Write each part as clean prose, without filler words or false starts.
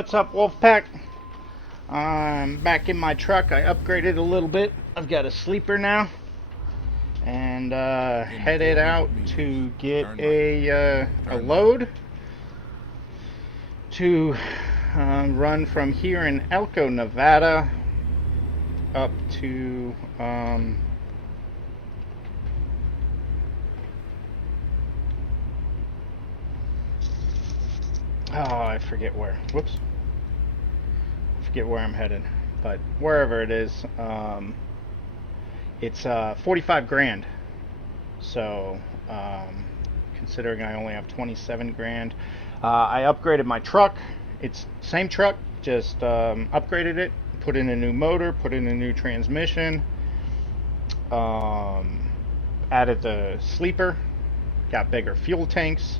What's up, Wolfpack? I'm back in my truck. I upgraded a little bit. I've got a sleeper now, and headed out to get a load to run from here in Elko, Nevada, up to I forget where. Whoops. I forget where I'm headed, but wherever it is, it's 45 grand. So, considering I only have 27 grand, I upgraded my truck. It's same truck, just upgraded it, put in a new motor, put in a new transmission, added the sleeper, got bigger fuel tanks.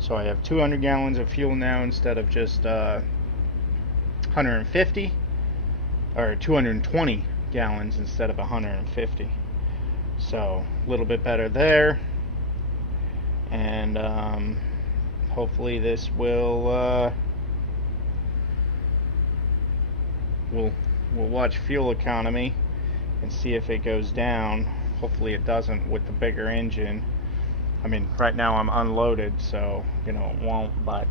So I have 200 gallons of fuel now instead of just 150, or 220 gallons instead of 150. So a little bit better there, and hopefully this will we'll watch fuel economy and see if it goes down. Hopefully it doesn't with the bigger engine. I mean, right now I'm unloaded, so, it won't, but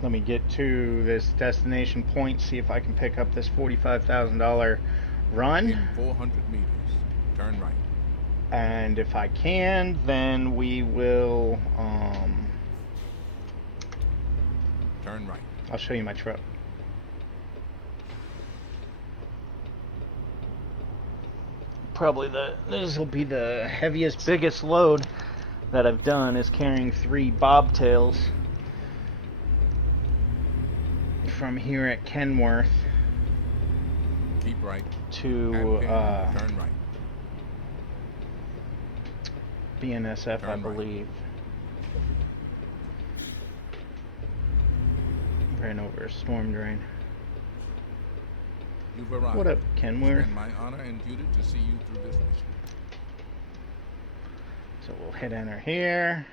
let me get to this destination point, see if I can pick up this $45,000 run. In 400 meters, turn right. And if I can, then we will, turn right. I'll show you my truck. Probably this will be the heaviest, biggest load that I've done, is carrying 3 bobtails from here at Kenworth Keep right to turn right. BNSF, turn I believe. Right. Ran over a storm drain. You've arrived. What up, Kenworth? It's been my honor and duty to see you through this mission. So we'll hit enter here.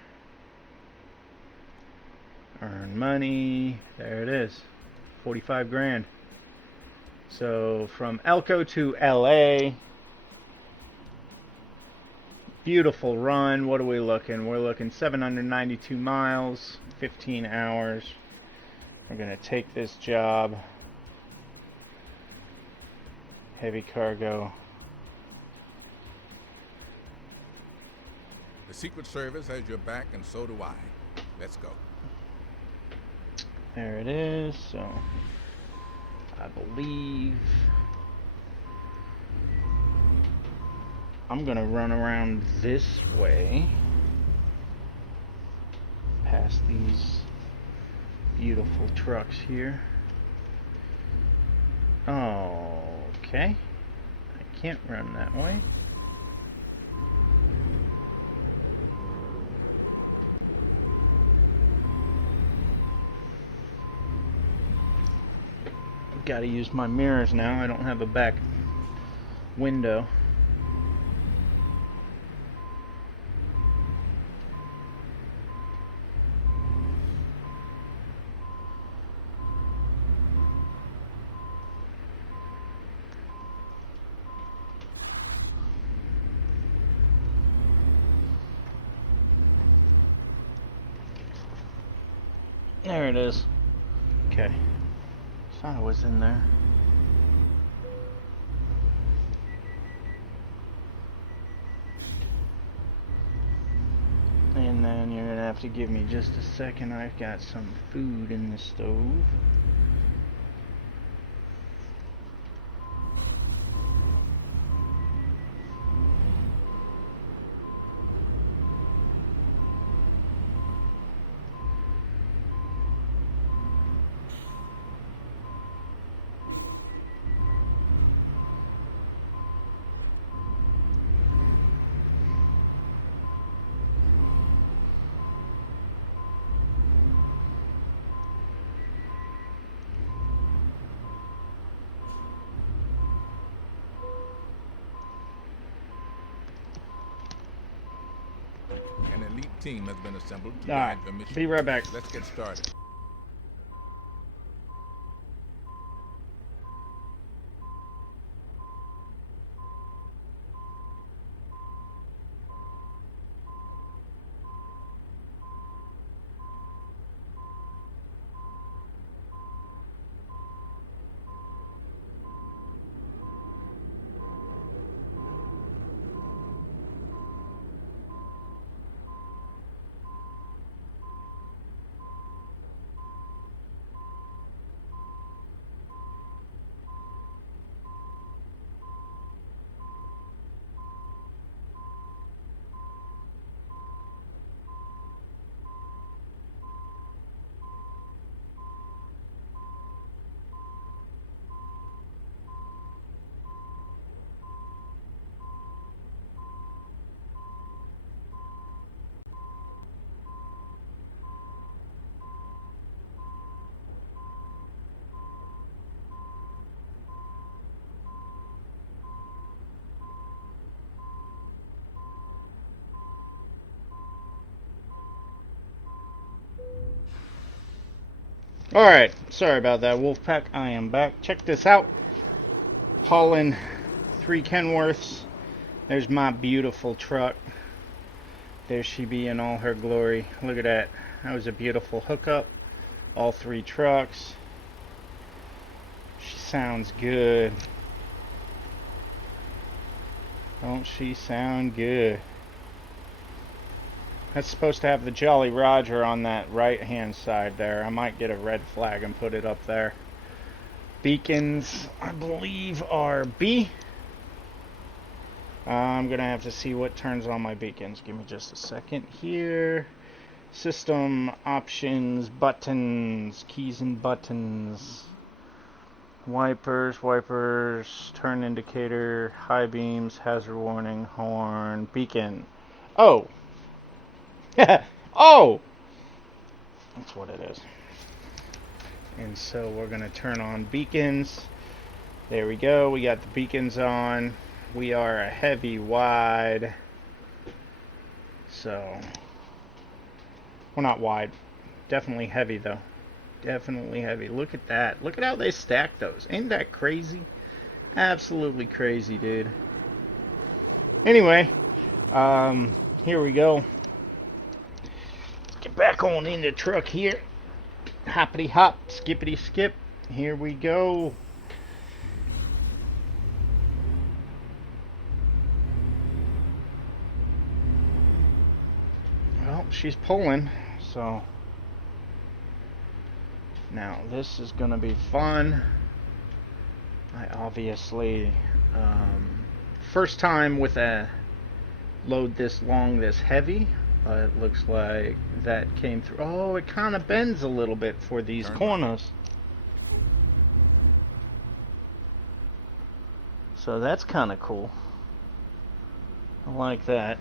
Earn money. There it is. 45 grand. So from Elko to LA. Beautiful run. What are we looking? We're looking 792 miles, 15 hours. We're going to take this job. Heavy cargo. The Secret Service has your back, and so do I. Let's go. There it is. So I believe I'm gonna run around this way, past these beautiful trucks here. Okay, I can't run that way. Gotta use my mirrors now. I don't have a back window. There it is. Okay. Thought I was in there. And then you're gonna have to give me just a second. I've got some food in the stove. team has been assembled to Alright, guide your mission. be right back. Let's get started. Alright, sorry about that, Wolfpack. I am back. Check this out. Hauling 3 Kenworths. There's my beautiful truck. There she be in all her glory. Look at that. That was a beautiful hookup. All 3 trucks. She sounds good. Don't she sound good? That's supposed to have the Jolly Roger on that right hand side there. I might get a red flag and put it up there. Beacons, I believe, are B. I'm gonna have to see what turns on my beacons. Give me just a second here. System options, buttons, keys and buttons. Wipers, turn indicator, high beams, hazard warning, horn, beacon. Oh! Oh! That's what it is. And so we're going to turn on beacons. There we go. We got the beacons on. We are a heavy wide. So, well, not wide. Definitely heavy, though. Definitely heavy. Look at that. Look at how they stack those. Ain't that crazy? Absolutely crazy, dude. Anyway, here we go. Get back on in the truck here. Hoppity hop, skippity skip. Here we go. Well, she's pulling, so now this is gonna be fun. I obviously first time with a load this long, this heavy. It looks like that came through. Oh, it kind of bends a little bit for these corners. So that's kind of cool. I like that.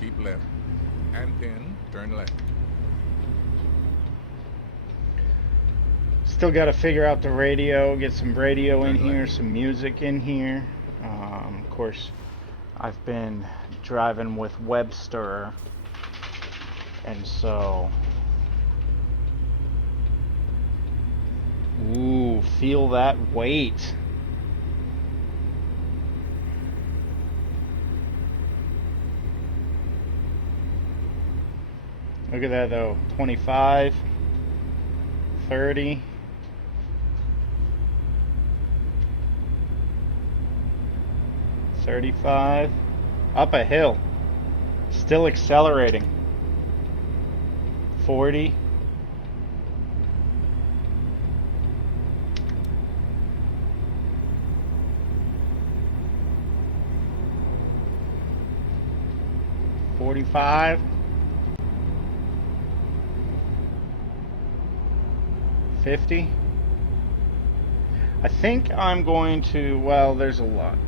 Keep left. And pin, turn left. Still got to figure out the radio, get some radio in here, some music in here. Of course, I've been driving with Webster, and so, ooh, feel that weight. Look at that though, 25, 30. $35, up a hill, still accelerating. 40, $45, 50. I think I'm going to, well, there's a lot.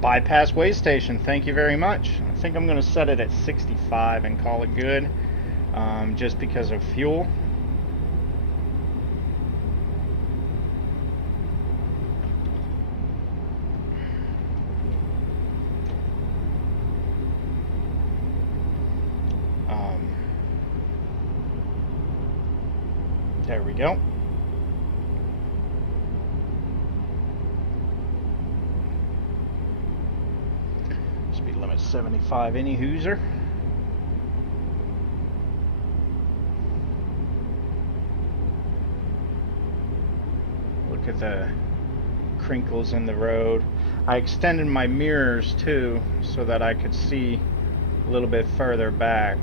Bypass way station, thank you very much. I think I'm going to set it at 65 and call it good, just because of fuel. There we go. Speed limit 75 any hooser. Look at the crinkles in the road. I extended my mirrors too so that I could see a little bit further back.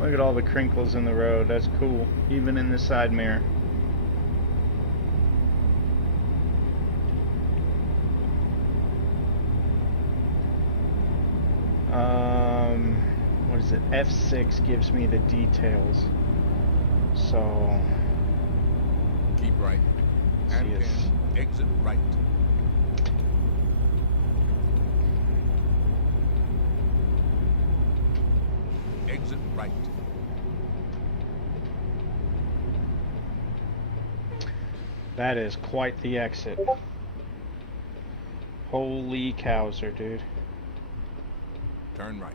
Look at all the crinkles in the road. That's cool. Even in the side mirror. What is it? F6 gives me the details. So Keep right. And exit right. Exit right. That is quite the exit. Holy cowser, dude. Turn right.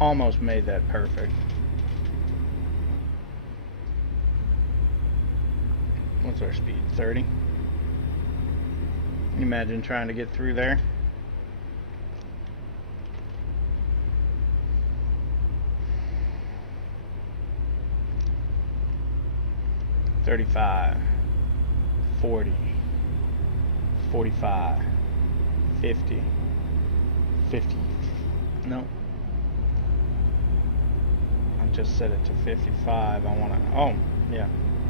Almost made that perfect. What's our speed? 30? Can you imagine trying to get through there? $35, 40, 45, 50, 50. No. I just set it to 55. I want to. Oh, yeah.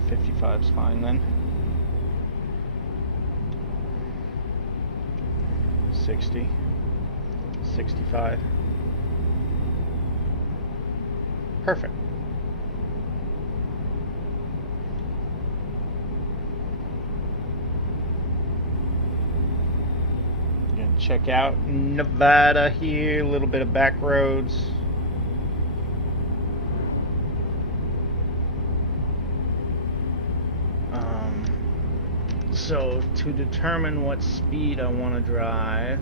55 is fine then. 60, 65. Perfect. Gonna check out Nevada here, a little bit of back roads. So to determine what speed I want to drive,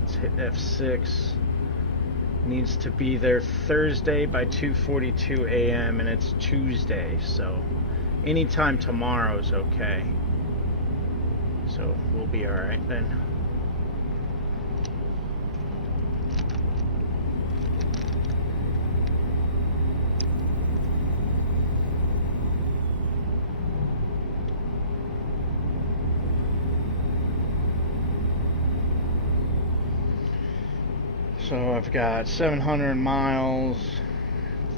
let's hit F6. Needs to be there Thursday by 2:42 a.m. and it's Tuesday, so anytime tomorrow is okay. So we'll be alright then. So I've got 700 miles,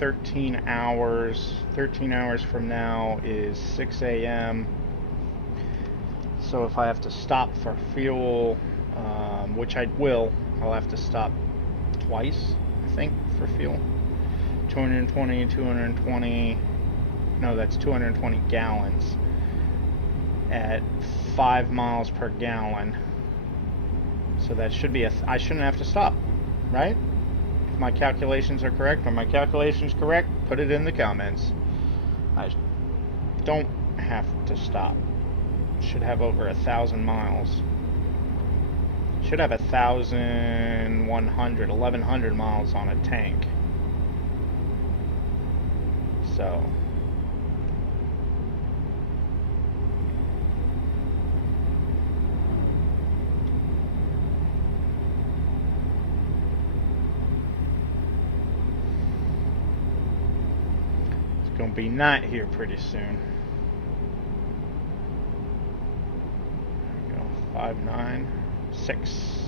13 hours. 13 hours from now is 6 a.m. So if I have to stop for fuel, which I will, I'll have to stop twice, I think, for fuel. 220, no, that's 220 gallons at 5 miles per gallon. So that should be I shouldn't have to stop. Right? If my calculations are correct. Are my calculations correct? Put it in the comments. I don't have to stop. Should have over 1,000 miles. Should have 1,100 miles on a tank. So gonna be night here pretty soon. There we go. 596.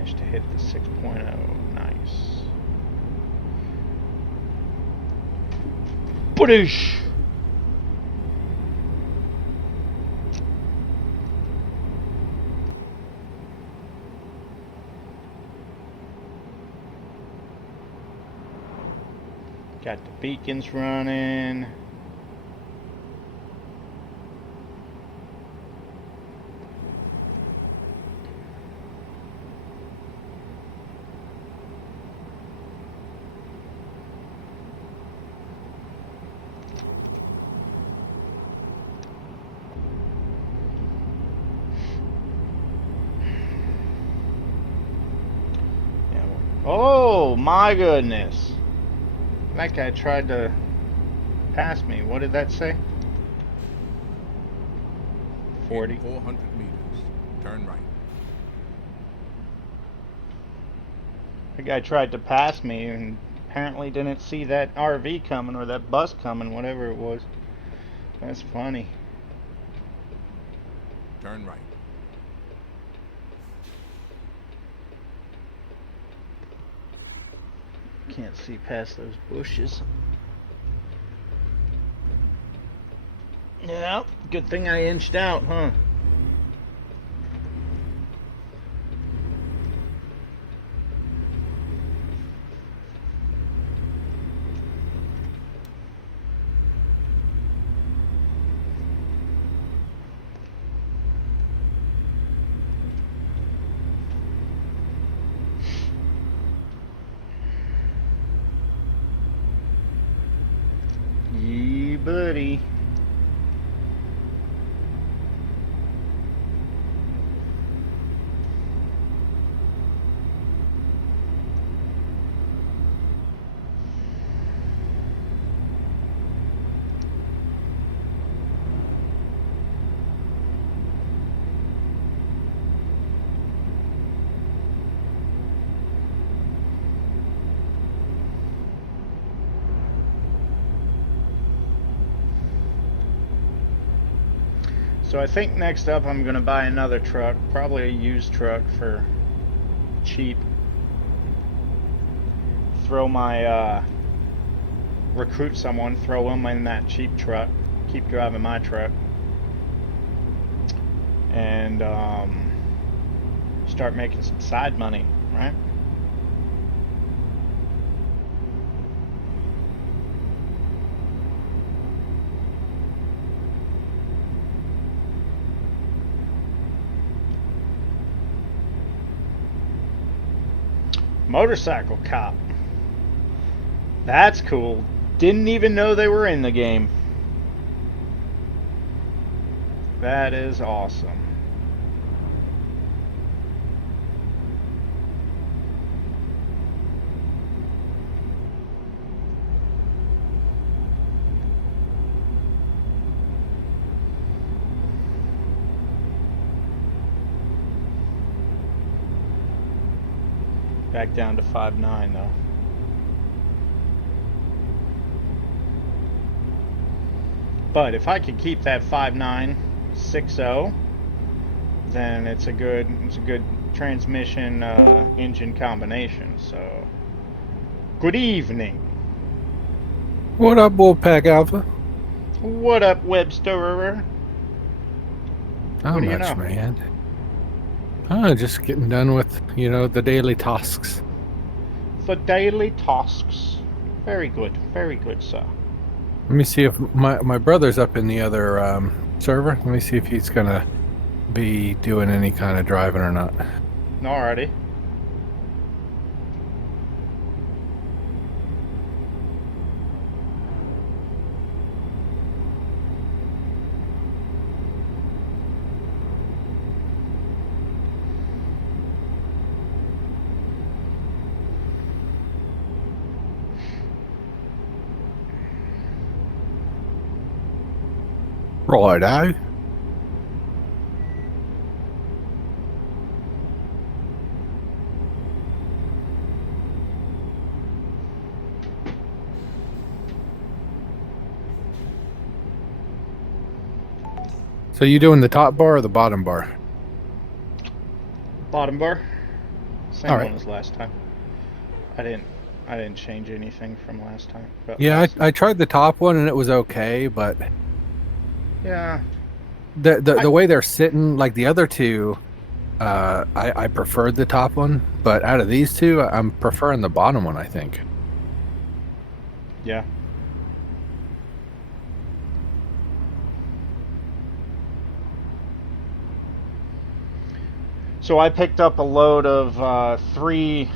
managed to hit the 6.0. Nice. Badoosh! Got the beacons running. Oh my goodness. That guy tried to pass me. What did that say? 40. In 400 meters, turn right. The guy tried to pass me and apparently didn't see that RV coming or that bus coming, whatever it was. That's funny. Turn right. Can't see past those bushes. Yeah, good thing I inched out, huh? Yeah, buddy. So I think next up I'm going to buy another truck, probably a used truck for cheap. Throw my, recruit someone, throw them in that cheap truck, keep driving my truck, and start making some side money, right? Motorcycle cop. That's cool. Didn't even know they were in the game. That is awesome. Back down to 5.9 though. But if I could keep that 5.960, then it's a good transmission engine combination. So, good evening. What up, Wolfpack Alpha? What up, Webster? How What do you much, know? man? Oh, just getting done with, the daily tasks. The daily tasks. Very good, sir. Let me see if my brother's up in the other server. Let me see if he's gonna be doing any kind of driving or not. Alrighty. Righto. So you doing the top bar or the bottom bar? Bottom bar. Same All one right. as last time. I didn't change anything from last time. But Yeah, I tried the top one and it was okay, but yeah, the way they're sitting, like the other two, I preferred the top one, but out of these two, I'm preferring the bottom one, I think. yeah. So I picked up a load of 3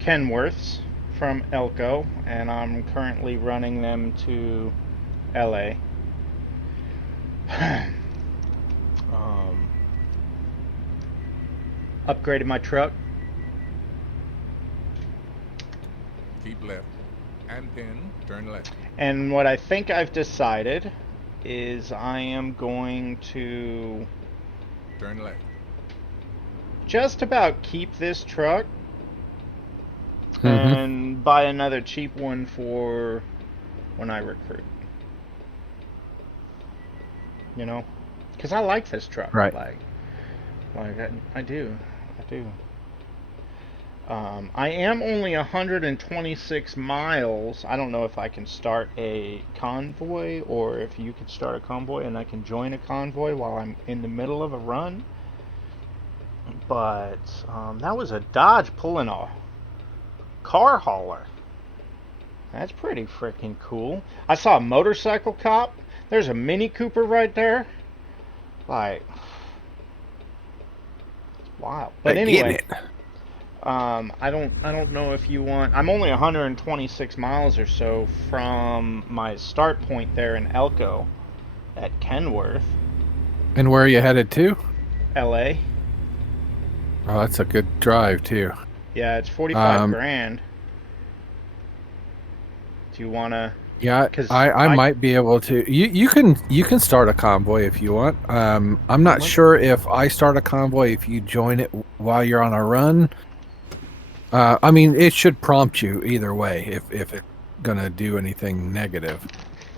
Kenworths from Elko, and I'm currently running them to LA. Upgraded my truck. Keep left. And then turn left. And what I think I've decided is I am going to Turn left. just about keep this truck Mm-hmm. and buy another cheap one for when I recruit. You know? Because I like this truck. Right. Like I do. I do. I am only 126 miles. I don't know if I can start a convoy or if you can start a convoy and I can join a convoy while I'm in the middle of a run. But that was a Dodge pulling a car hauler. That's pretty freaking cool. I saw a motorcycle cop. There's a Mini Cooper right there. Like, it's wild. But anyway, I don't know if you want. I'm only 126 miles or so from my start point there in Elko at Kenworth, And where are you headed to? LA. Oh, that's a good drive too. Yeah, it's 45 Um, grand. Do you wanna? Yeah, 'Cause I might be able to. You can start a convoy if you want. I'm not What? sure if I start a convoy if you join it while you're on a run. I mean, it should prompt you either way if it's gonna do anything negative.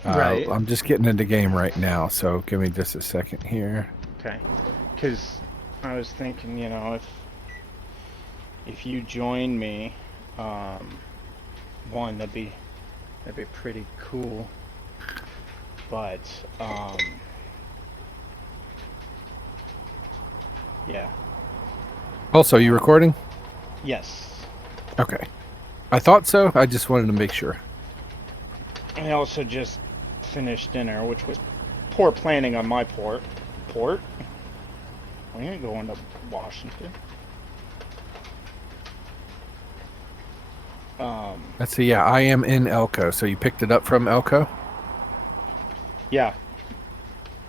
Right. I'm just getting into game right now, so give me just a second here. Okay. Because I was thinking, if you join me, one that'd be pretty cool. But yeah. Also, you recording? Yes. Okay. I thought so. I just wanted to make sure. I also just finished dinner, which was poor planning on my part. We ain't going to Washington. Let's see. Yeah, I am in Elko. So you picked it up from Elko? Yeah.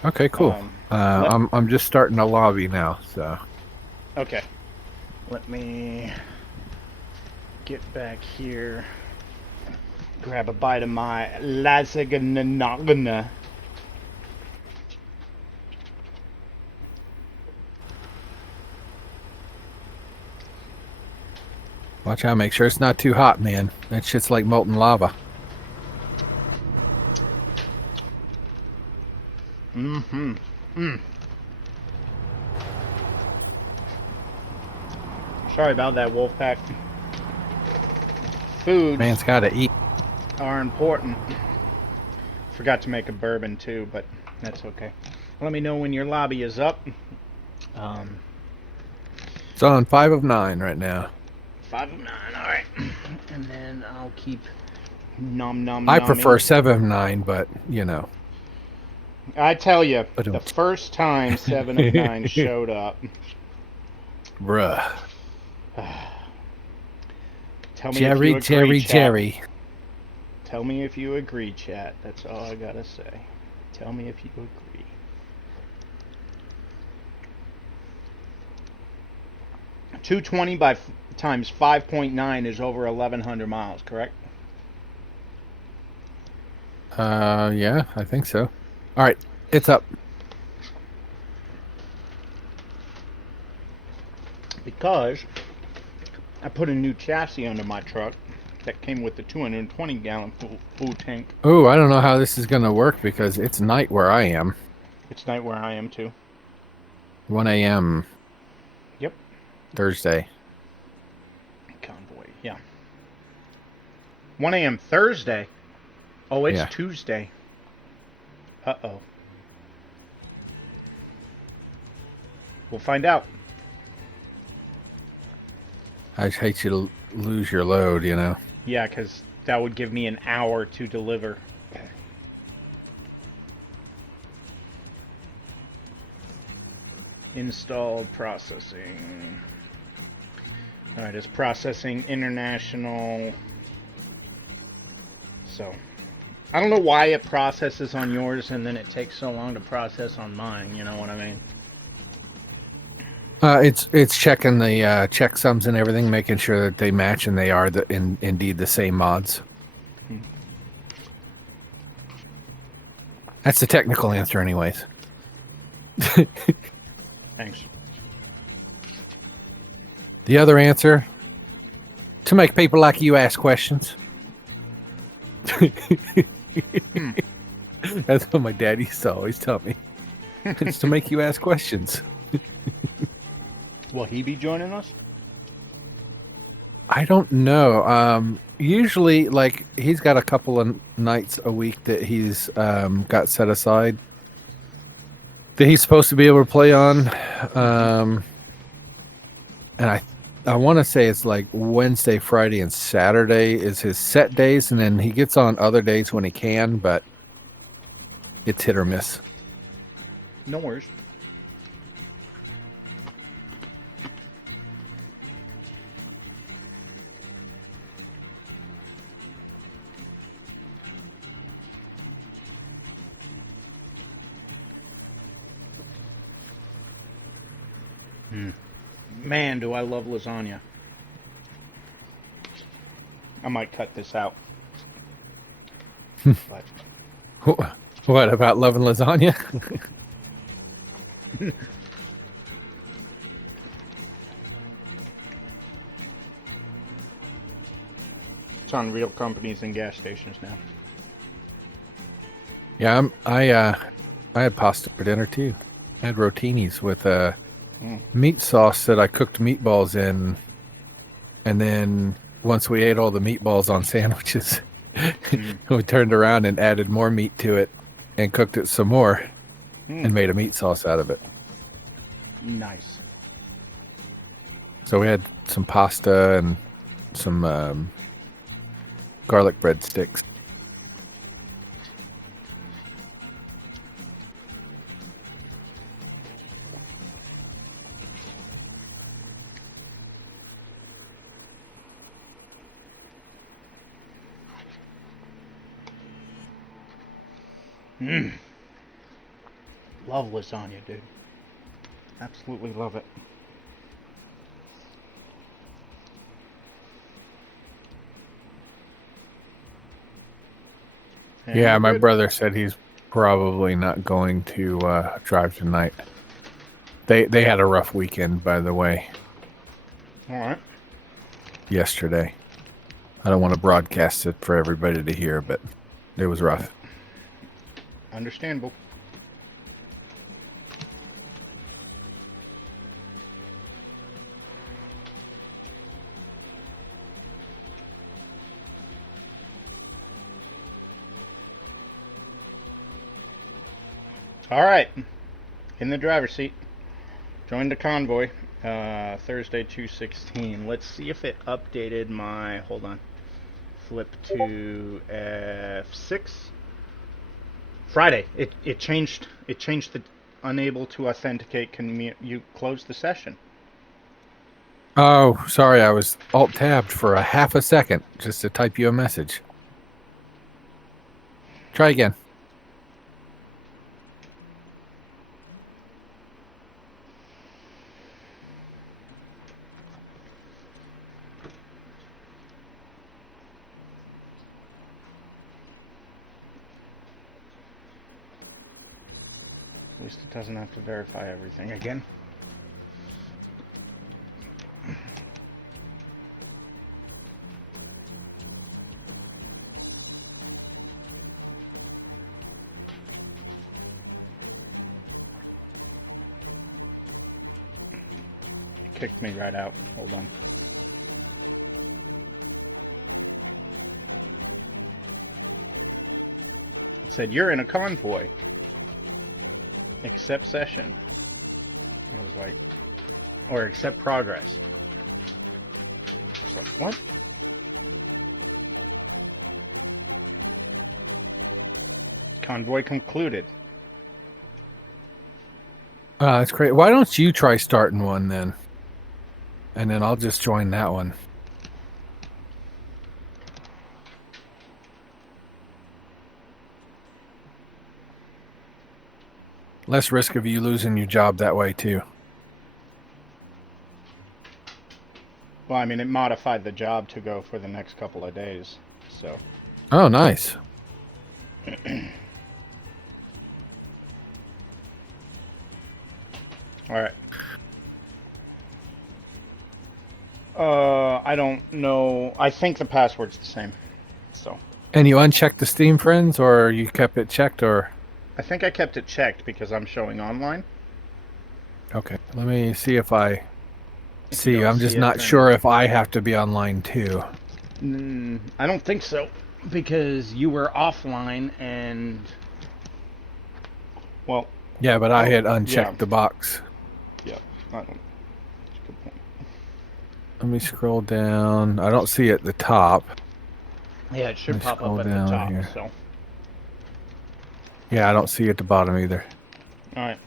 Okay, cool. I'm just starting a lobby now, so. Okay. Let me get back here. Grab a bite of my lasagna. Watch out, make sure it's not too hot, man. That shit's like molten lava. Mm-hmm. Sorry about that, Wolfpack. Foods Man's gotta eat. are important. Forgot to make a bourbon too, but that's okay. Let me know when your lobby is up. It's on 5 of 9 right now. 5 of 9, alright. And then I'll keep nom. I prefer 7 of 9, but you know. I tell you, Ba-dum. the first time 7 of 9 showed up. Bruh. Tell me if you agree, Jerry, chat. Jerry. Tell me if you agree, chat. That's all I gotta say. Tell me if you agree. $220 by times 5.9 is over 1,100 miles, correct? Yeah, I think so. All right, it's up. Because I put a new chassis under my truck that came with the 220-gallon full tank. Oh, I don't know how this is gonna work because it's night where I am. It's night where I am too. 1 a.m. Yep. Thursday. Convoy. Yeah. 1 a.m. Thursday. Oh, it's Yeah. Tuesday. Uh-oh. We'll find out. I hate you to lose your load, you know. Yeah, because that would give me an hour to deliver. Installed processing. Alright, it's processing international. So, I don't know why it processes on yours and then it takes so long to process on mine, you know what I mean? It's checking the checksums and everything, making sure that they match and they are indeed the same mods. Hmm. That's the technical answer, anyways. Thanks. The other answer, to make people like you ask questions. That's what my dad used to always tell me. It's to make you ask questions. Will he be joining us? I don't know. Usually, like, he's got a couple of nights a week that he's got set aside that he's supposed to be able to play on. And I want to say it's like Wednesday, Friday, and Saturday is his set days, and then he gets on other days when he can, but it's hit or miss. No worries. Man, do I love lasagna. I might cut this out. But What about loving lasagna? it's on real companies and gas stations now. Yeah, I had pasta for dinner too. I had rotinis with meat sauce that I cooked meatballs in, and then once we ate all the meatballs on sandwiches, we turned around and added more meat to it and cooked it some more and made a meat sauce out of it. Nice. So we had some pasta and some garlic breadsticks. Love lasagna, dude. Absolutely love it. And Yeah, we're my good. brother said he's probably not going to drive tonight. They had a rough weekend, by the way, All right. yesterday. I don't want to broadcast it for everybody to hear, but it was rough. Understandable. All right. In the driver's seat. Joined the convoy. Thursday 2/16. Let's see if it updated my. Hold on. Flip to F6. Friday. It changed. It changed the unable to authenticate. Can you close the session? Oh, sorry, I was alt-tabbed for a half a second just to type you a message. Try again. At least it doesn't have to verify everything again. It kicked me right out. Hold on. said, "You're in a convoy. Accept session." I was like, or accept progress. I was like, what? Convoy concluded. That's great. Why don't you try starting one then? And then I'll just join that one. Less risk of you losing your job that way too. Well, I mean, it modified the job to go for the next couple of days, so. Oh, nice. All right. I don't know. I think the password's the same, so. And you unchecked the Steam friends, or you kept it checked, or? I think I kept it checked because I'm showing online. Okay, let me see if I If see. you don't I'm just see it, not then- sure if I have to be online too. I don't think so, because you were offline and, well, Yeah, but I had yeah. unchecked the box. yeah, I don't. That's a good point. Let me scroll down. I don't see it at the top. Yeah, it should Let me pop scroll up at the down top. here. So, Yeah, I don't see it at the bottom either. all right.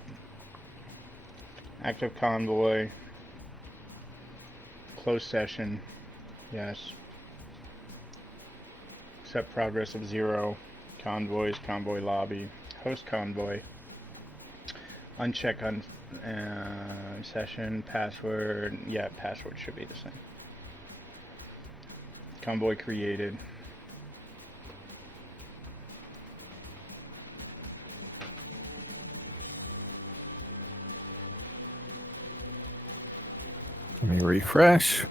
Active convoy. Closed session. Yes. Accept progress of 0. Convoys. Convoy lobby. Host convoy. Uncheck on session. Password. Yeah, password should be the same. Convoy created. Let me refresh.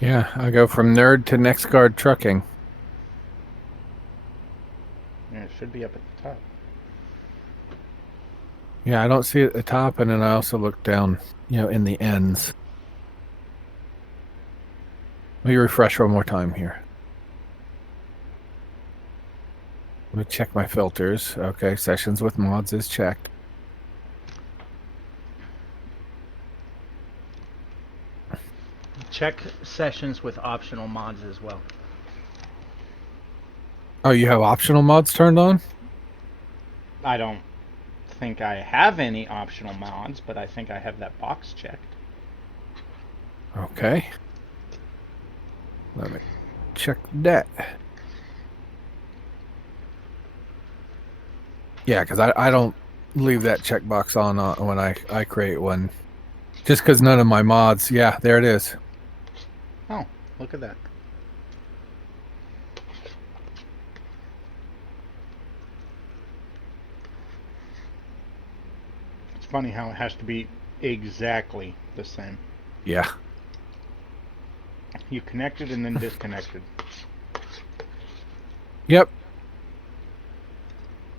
Yeah, I go from nerd to next guard trucking. Yeah, it should be up at the top. Yeah, I don't see it at the top, and then I also look down, in the ends. Let me refresh one more time here. Let me check my filters. Okay, sessions with mods is checked. Check sessions with optional mods as well. Oh, you have optional mods turned on? I don't think I have any optional mods, but I think I have that box checked. Okay. Let me check that. Yeah, because I don't leave that checkbox on when I create one. Just because none of my mods. Yeah, there it is. Oh, look at that. It's funny how it has to be exactly the same. Yeah. You connected and then disconnected. Yep.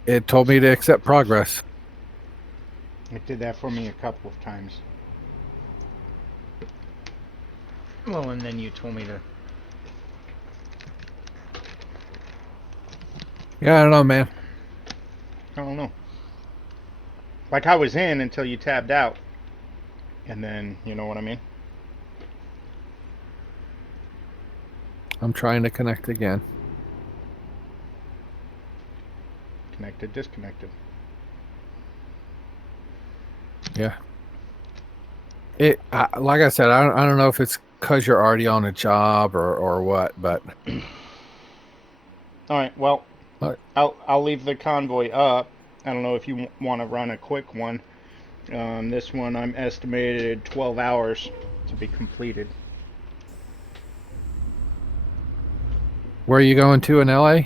It told me to accept progress. It did that for me a couple of times. Well, and then you told me to. Yeah, I don't know, man. I don't know. Like I was in until you tabbed out. And then, you know what I mean? I'm trying to connect again. Connected, disconnected. Yeah. Like I said, I don't know if it's because you're already on a job or what, but. All right. Well, What? I'll leave the convoy up. I don't know if you want to run a quick one. This one I'm estimated 12 hours to be completed. Where are you going to in LA?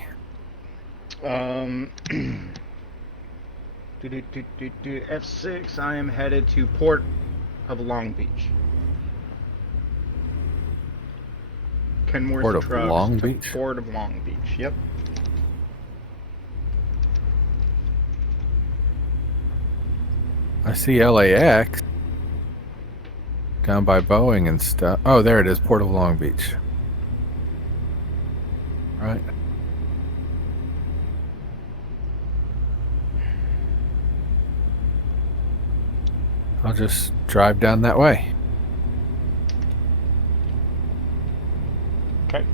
F6. I am headed to Port of Long Beach. Kenworth Port of Trucks Long to Beach? Port of Long Beach. Yep. I see LAX down by Boeing and stuff. Oh, there it is, Port of Long Beach. Right. I'll just drive down that way. Okay.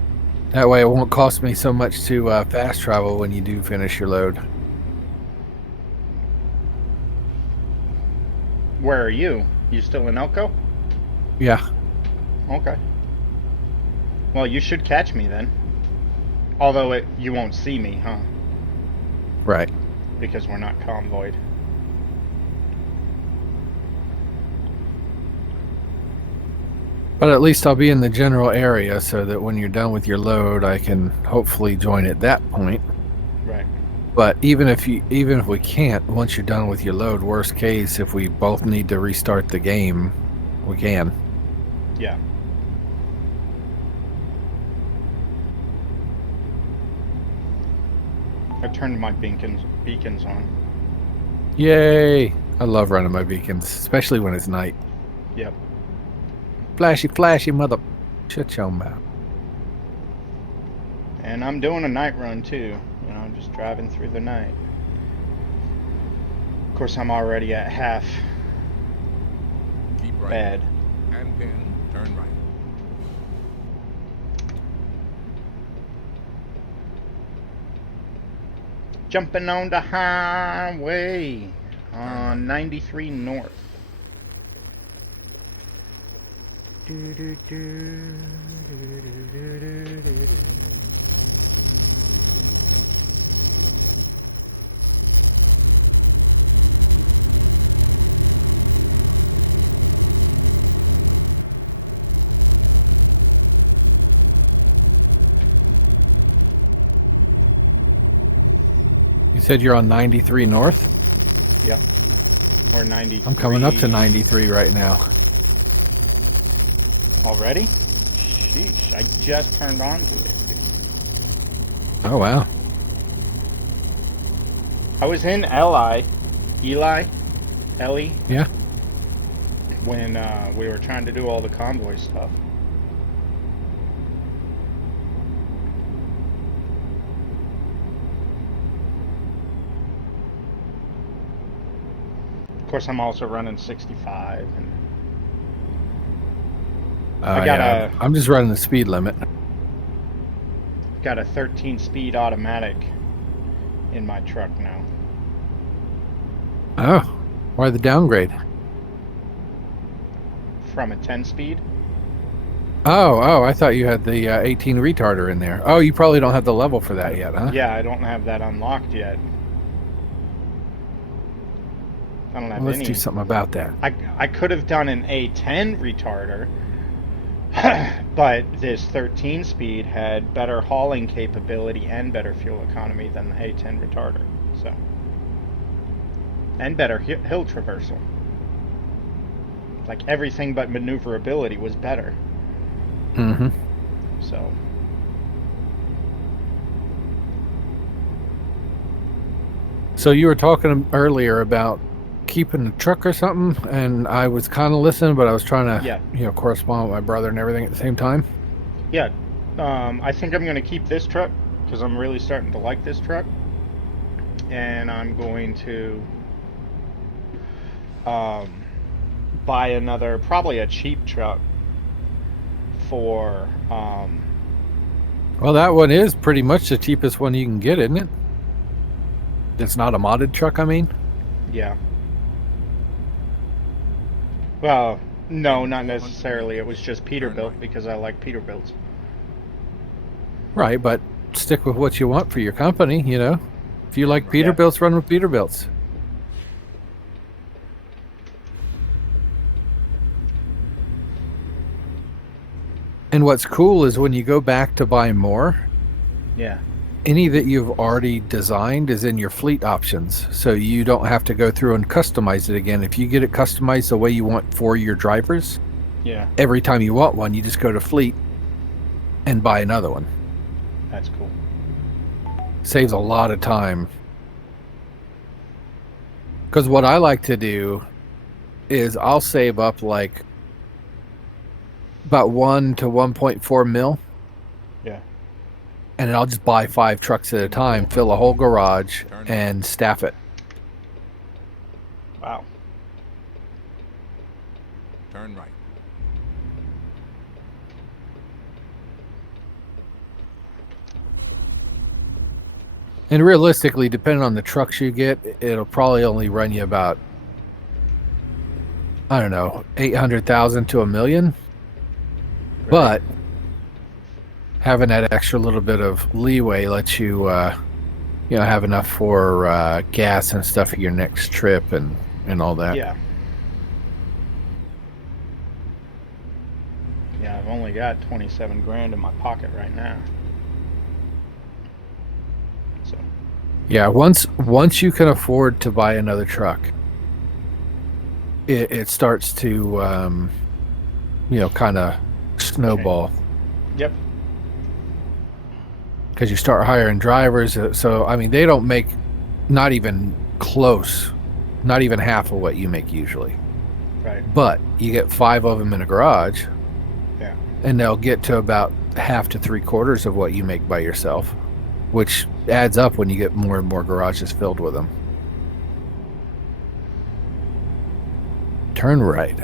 That way it won't cost me so much to fast travel when you do finish your load. Where are you? You still in Elko? Yeah. Okay. Well, you should catch me then. Although you won't see me, huh? Right. Because we're not convoyed. But at least I'll be in the general area so that when you're done with your load, I can hopefully join at that point. Right. But even if we can't, once you're done with your load, worst case, if we both need to restart the game, we can. Yeah. I turned my beacons on. Yay! I love running my beacons, especially when it's night. Yep. Flashy, flashy mother. Shut your mouth. And I'm doing a night run too. You know, just driving through the night. Of course, I'm already at half Keep right. bed. And then turn right. Jumping on the highway on 93 North. You said you're on 93 North? Yep. Or 93. I'm coming up to 93 right now. Already? Sheesh, I just turned on to it. Oh, wow. I was in Ellie, Yeah. when we were trying to do all the convoy stuff. Of course, I'm also running 65. And I got yeah. I'm just running the speed limit. got a 13-speed automatic in my truck now. Oh, why the downgrade? From a 10-speed? Oh, I thought you had the 18 retarder in there. Oh, you probably don't have the level for that yet, huh? Yeah, I don't have that unlocked yet. I don't have Well, let's any. do something about that. I could have done an A10 retarder, but this 13 speed had better hauling capability and better fuel economy than the A10 retarder. So, and better hill traversal. Like everything but maneuverability was better. Mm-hmm. So, So you were talking earlier about keeping the truck or something, and I was kind of listening, but I was trying to, correspond with my brother and everything at the same time. yeah, I think I'm going to keep this truck because I'm really starting to like this truck, and I'm going to buy another, probably a cheap truck for Well, that one is pretty much the cheapest one you can get, isn't it? It's not a modded truck, I mean. yeah. Well, no, not necessarily. It was just Peterbilt because I like Peterbilts. Right, but stick with what you want for your company, you know. If you like Peterbilts, run with Peterbilts. And what's cool is when you go back to buy more, Yeah. any that you've already designed is in your fleet options, so you don't have to go through and customize it again. If you get it customized the way you want for your drivers, Yeah, every time you want one, you just go to fleet and buy another one. that's cool. Saves a lot of time. Because what I like to do is I'll save up like about 1 to 1.4 mil, Yeah. and then I'll just buy 5 trucks at a time, fill a whole garage, and staff it. Wow. Turn right. And realistically, depending on the trucks you get, it'll probably only run you about, I don't know, 800,000 to $1 million. Great. But having that extra little bit of leeway lets you, have enough for gas and stuff for your next trip and all that. Yeah. Yeah, I've only got 27 grand in my pocket right now. So. Yeah, once you can afford to buy another truck, it starts to, kind of snowball. Yep. Because you start hiring drivers. So, I mean, they don't make not even close, not even half of what you make usually. Right. But you get 5 of them in a garage, Yeah. and they'll get to about half to 3/4 of what you make by yourself, which adds up when you get more and more garages filled with them. Turn right.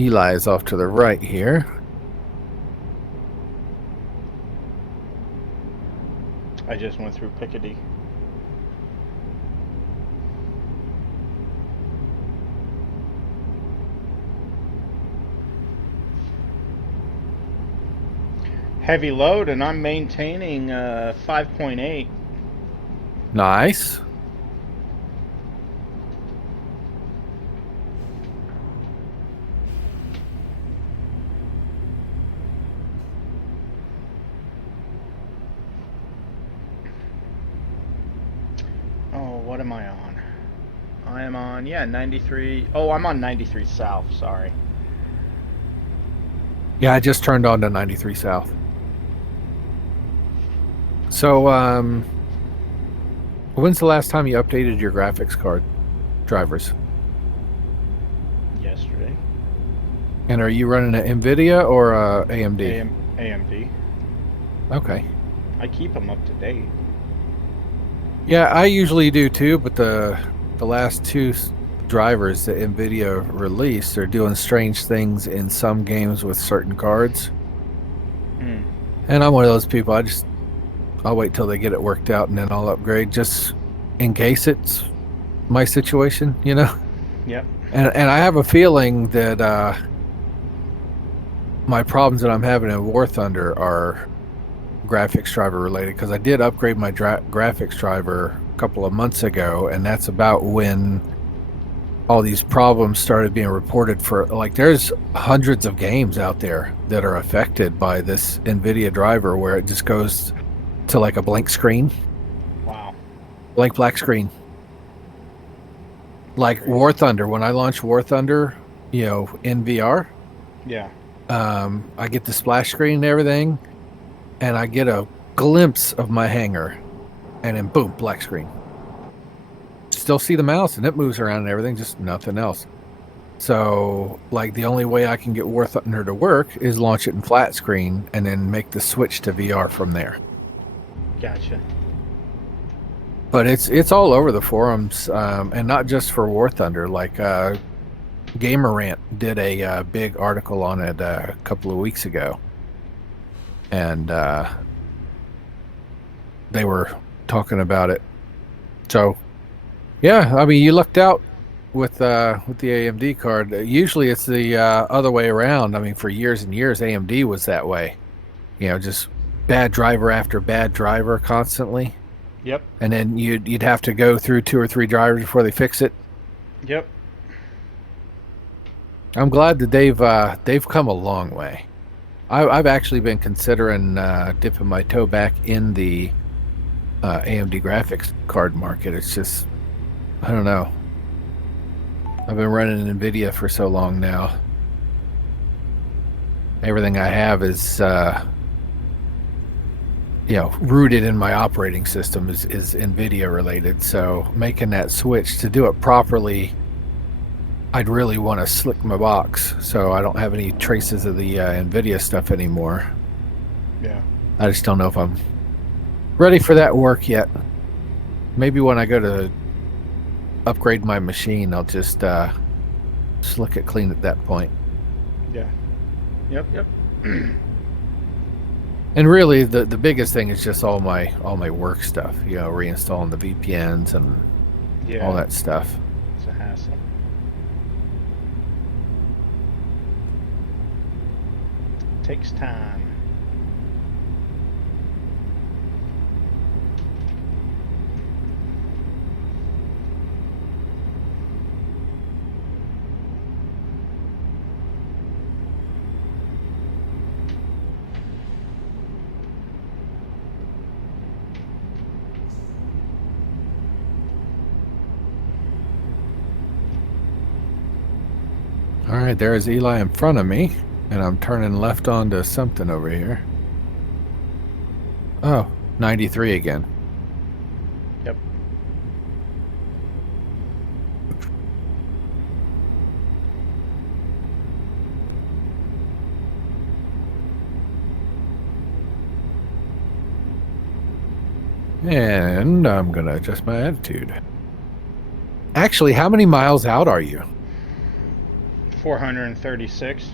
Eli is off to the right here. I just went through Piccadilly. Heavy load, and I'm maintaining 5.8. Nice. Oh, what am I on? I am on, 93. Oh, I'm on 93 South, sorry. Yeah, I just turned on to 93 South. So, when's the last time you updated your graphics card drivers? Yesterday. And are you running an NVIDIA or a AMD? AMD. Okay. I keep them up to date. Yeah, I usually do too, but the last 2 drivers that NVIDIA released are doing strange things in some games with certain cards. Hmm. And I'm one of those people, I'll wait till they get it worked out and then I'll upgrade just in case it's my situation, you know? Yep. And I have a feeling that my problems that I'm having in War Thunder are graphics driver related, because I did upgrade my graphics driver a couple of months ago, and that's about when all these problems started being reported for, like, there's hundreds of games out there that are affected by this NVIDIA driver where it just goes to like a blank screen. Wow. Blank black screen. Like War Thunder, when I launched War Thunder, in VR, Yeah. I get the splash screen and everything, and I get a glimpse of my hangar, and then boom, black screen. Still see the mouse, and it moves around and everything, just nothing else. So, like, the only way I can get War Thunder to work is launch it in flat screen and then make the switch to VR from there. Gotcha. But it's all over the forums, and not just for War Thunder. Like, Gamer Rant did a big article on it a couple of weeks ago, and they were talking about it. So, yeah, I mean, you lucked out with the AMD card. Usually, it's the other way around. I mean, for years and years, AMD was that way. Just bad driver after bad driver constantly. Yep. And then you'd have to go through 2 or 3 drivers before they fix it. Yep. I'm glad that they've come a long way. I've actually been considering dipping my toe back in the AMD graphics card market. It's just, I don't know. I've been running NVIDIA for so long now. Everything I have is, rooted in my operating system is NVIDIA related. So making that switch to do it properly, I'd really want to slick my box so I don't have any traces of the NVIDIA stuff anymore. Yeah. I just don't know if I'm ready for that work yet. Maybe when I go to upgrade my machine, I'll just slick it clean at that point. Yeah. Yep. And really, the biggest thing is just all my work stuff. Reinstalling the VPNs and all that stuff. It's a hassle. Takes time. All right, there's Eli in front of me, and I'm turning left onto something over here. Oh, 93 again. Yep. And I'm going to adjust my attitude. Actually, how many miles out are you? 436.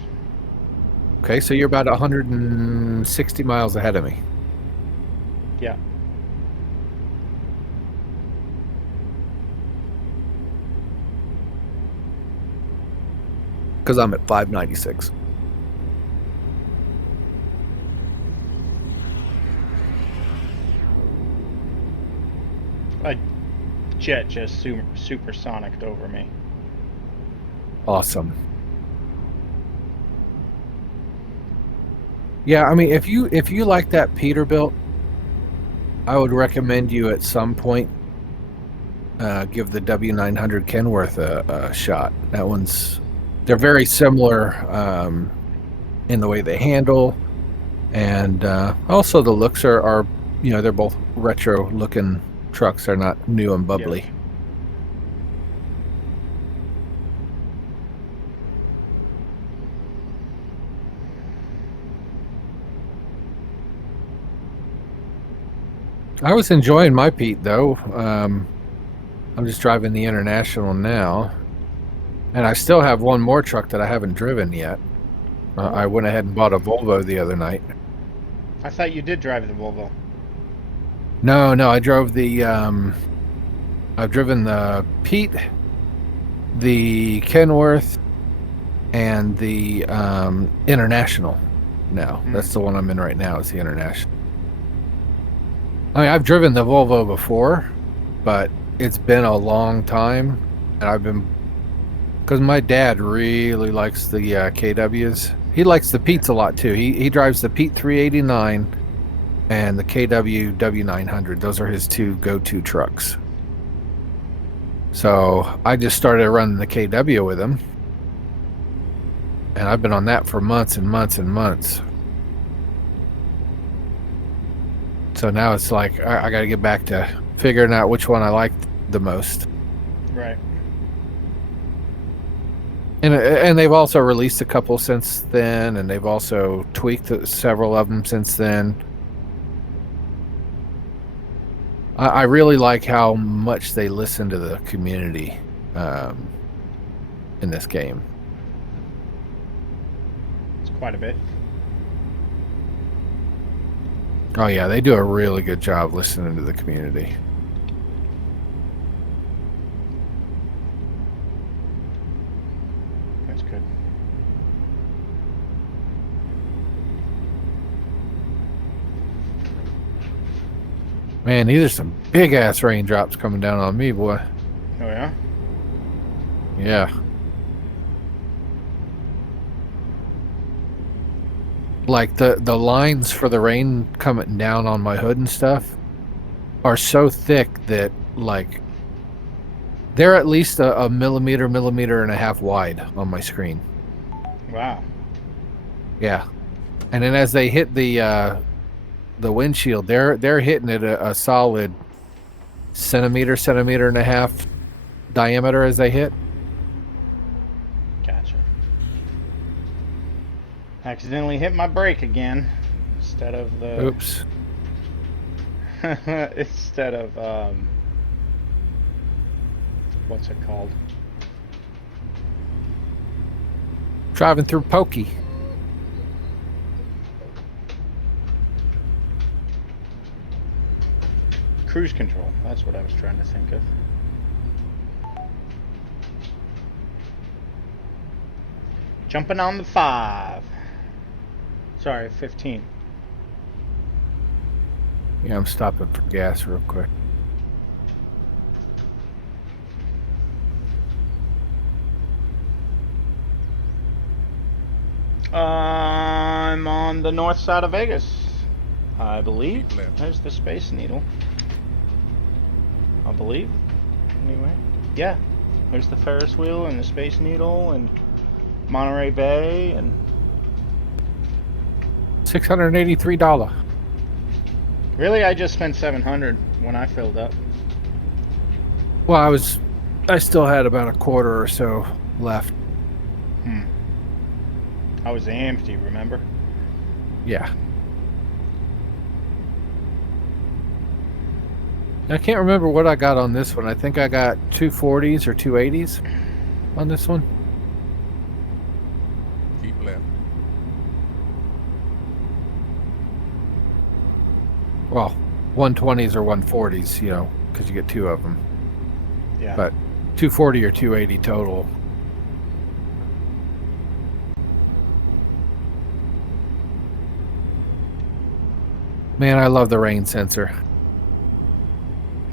Okay, so you're about 160 miles ahead of me. Yeah. Because I'm at 596. A jet just supersonicked over me. Awesome. Yeah, I mean, if you like that Peterbilt, I would recommend you at some point give the W900 Kenworth a shot. They're very similar in the way they handle, and also the looks are they're both retro looking trucks. They're not new and bubbly. Yeah. I was enjoying my Peet though. I'm just driving the International now, and I still have one more truck that I haven't driven yet. I went ahead and bought a Volvo the other night. I thought you did drive the Volvo. No, I drove the. I've driven the Peet, the Kenworth, and the International. Now that's the one I'm in right now. Is the International. I mean, I've driven the Volvo before, but it's been a long time, and because my dad really likes the KWs. He likes the Peets a lot too. He drives the Peet 389 and the KW W900. Those are his two go-to trucks. So I just started running the KW with him, and I've been on that for months and months and months. So now it's like I got to get back to figuring out which one I like the most. Right. And they've also released a couple since then, and they've also tweaked several of them since then. I really like how much they listen to the community in this game. It's quite a bit. Oh yeah, they do a really good job listening to the community. That's good. Man, these are some big ass raindrops coming down on me, boy. Oh yeah? Yeah. like the lines for the rain coming down on my hood and stuff are so thick that like they're at least a millimeter and a half wide on my screen. Wow. Yeah, and then as they hit the windshield, they're hitting it a solid centimeter and a half diameter as they hit. Gotcha. Accidentally hit my brake again instead of the. Oops. Instead of what's it called? Driving through Pokey. Cruise control. That's what I was trying to think of. Jumping on the 5. Sorry, 15. Yeah, I'm stopping for gas real quick. I'm on the north side of Vegas, I believe. Keep left. There's the Space Needle. I believe. Anyway, yeah. There's the Ferris wheel and the Space Needle and Monterey Bay and $683. really, I just spent $700 when I filled up. Well, I still had about a quarter or so left. I was empty, remember? Yeah. I can't remember what I got on this one. I think I got 240s or 280s on this one. Keep left. Well, 120s or 140s, you know, because you get two of them. Yeah. But 240 or 280 total. Man, I love the rain sensor.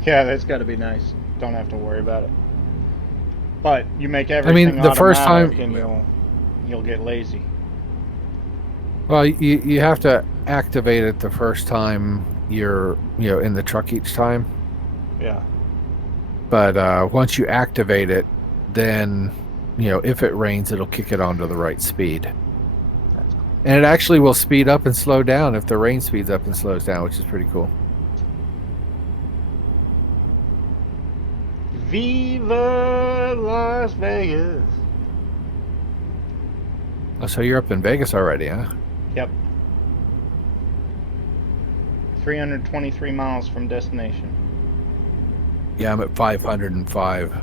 Yeah, that's got to be nice. Don't have to worry about it. But you make everything the first automatic time- and you'll get lazy. Well, you have to activate it the first time you're in the truck each time. Yeah. But once you activate it, then if it rains, it'll kick it onto the right speed. That's cool. And it actually will speed up and slow down if the rain speeds up and slows down, which is pretty cool. Viva Las Vegas. Oh, so you're up in Vegas already, huh? Yep. 323 miles from destination. Yeah, I'm at 505.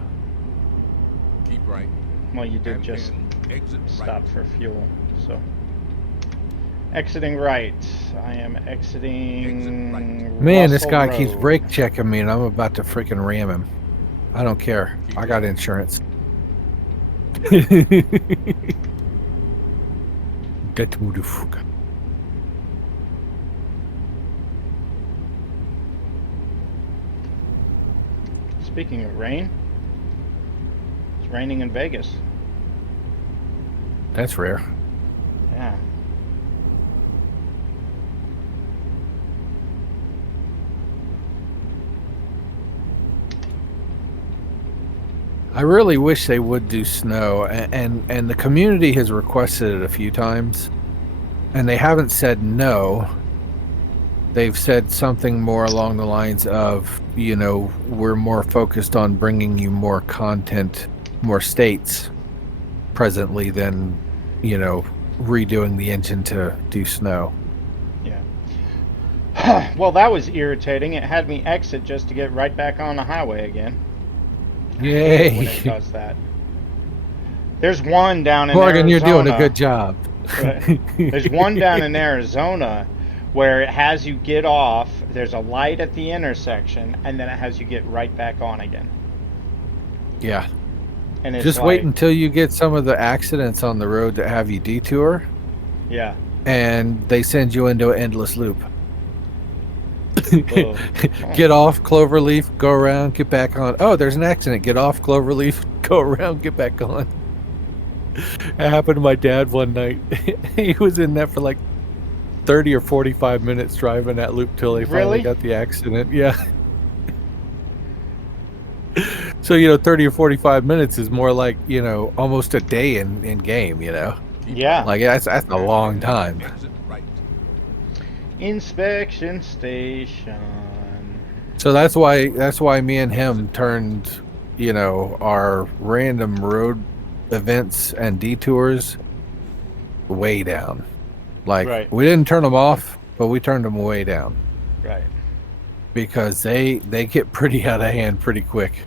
Keep right. Well, you did And just then exit right. stop for fuel, so. Exiting right. I am exiting. Exit Man, this Russell guy keeps Road. brake checking me, and I'm about to freaking ram him. I don't care. I got insurance. That motherfucker. Speaking of rain, it's raining in Vegas. That's rare. Yeah. I really wish they would do snow, and the community has requested it a few times, and they haven't said no. They've said something more along the lines of, we're more focused on bringing you more content, more states presently than, redoing the engine to do snow. Yeah. Well, that was irritating. It had me exit just to get right back on the highway again. Yay! When it does that. There's one down in Morgan, Arizona. you're doing a good job. There's one down in Arizona where it has you get off, there's a light at the intersection, and then it has you get right back on again. Yeah. And it's Just like, wait until you get some of the accidents on the road that have you detour, yeah. and they send you into an endless loop. Ugh. Get off, Cloverleaf, go around, get back on. Oh, there's an accident. Get off, Cloverleaf, go around, get back on. It happened to my dad one night. He was in that for like 30 or 45 minutes driving that loop till they finally Really? got the accident. Yeah. So, 30 or 45 minutes is more like, almost a day in game, Keep Yeah. Like, that's a long time. Exit right. Inspection station. So that's why me and him turned, our random road events and detours way down. Like, Right. we didn't turn them off, but we turned them way down Right. because they get pretty out of hand pretty quick.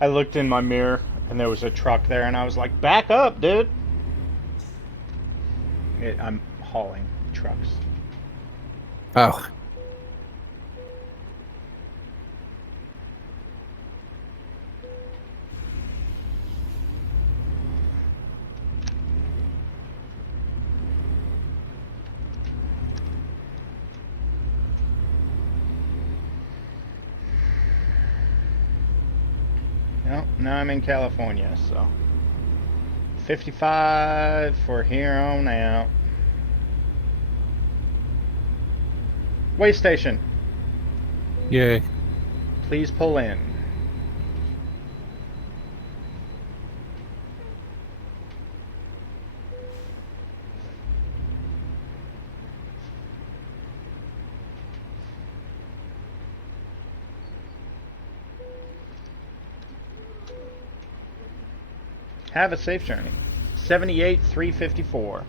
I looked in my mirror and there was a truck there, and I was like, "Back up, dude!" I'm hauling trucks. Oh, No, now I'm in California, so 55 for here on out. Way station, yay. please pull in. Have a safe journey. 78,354.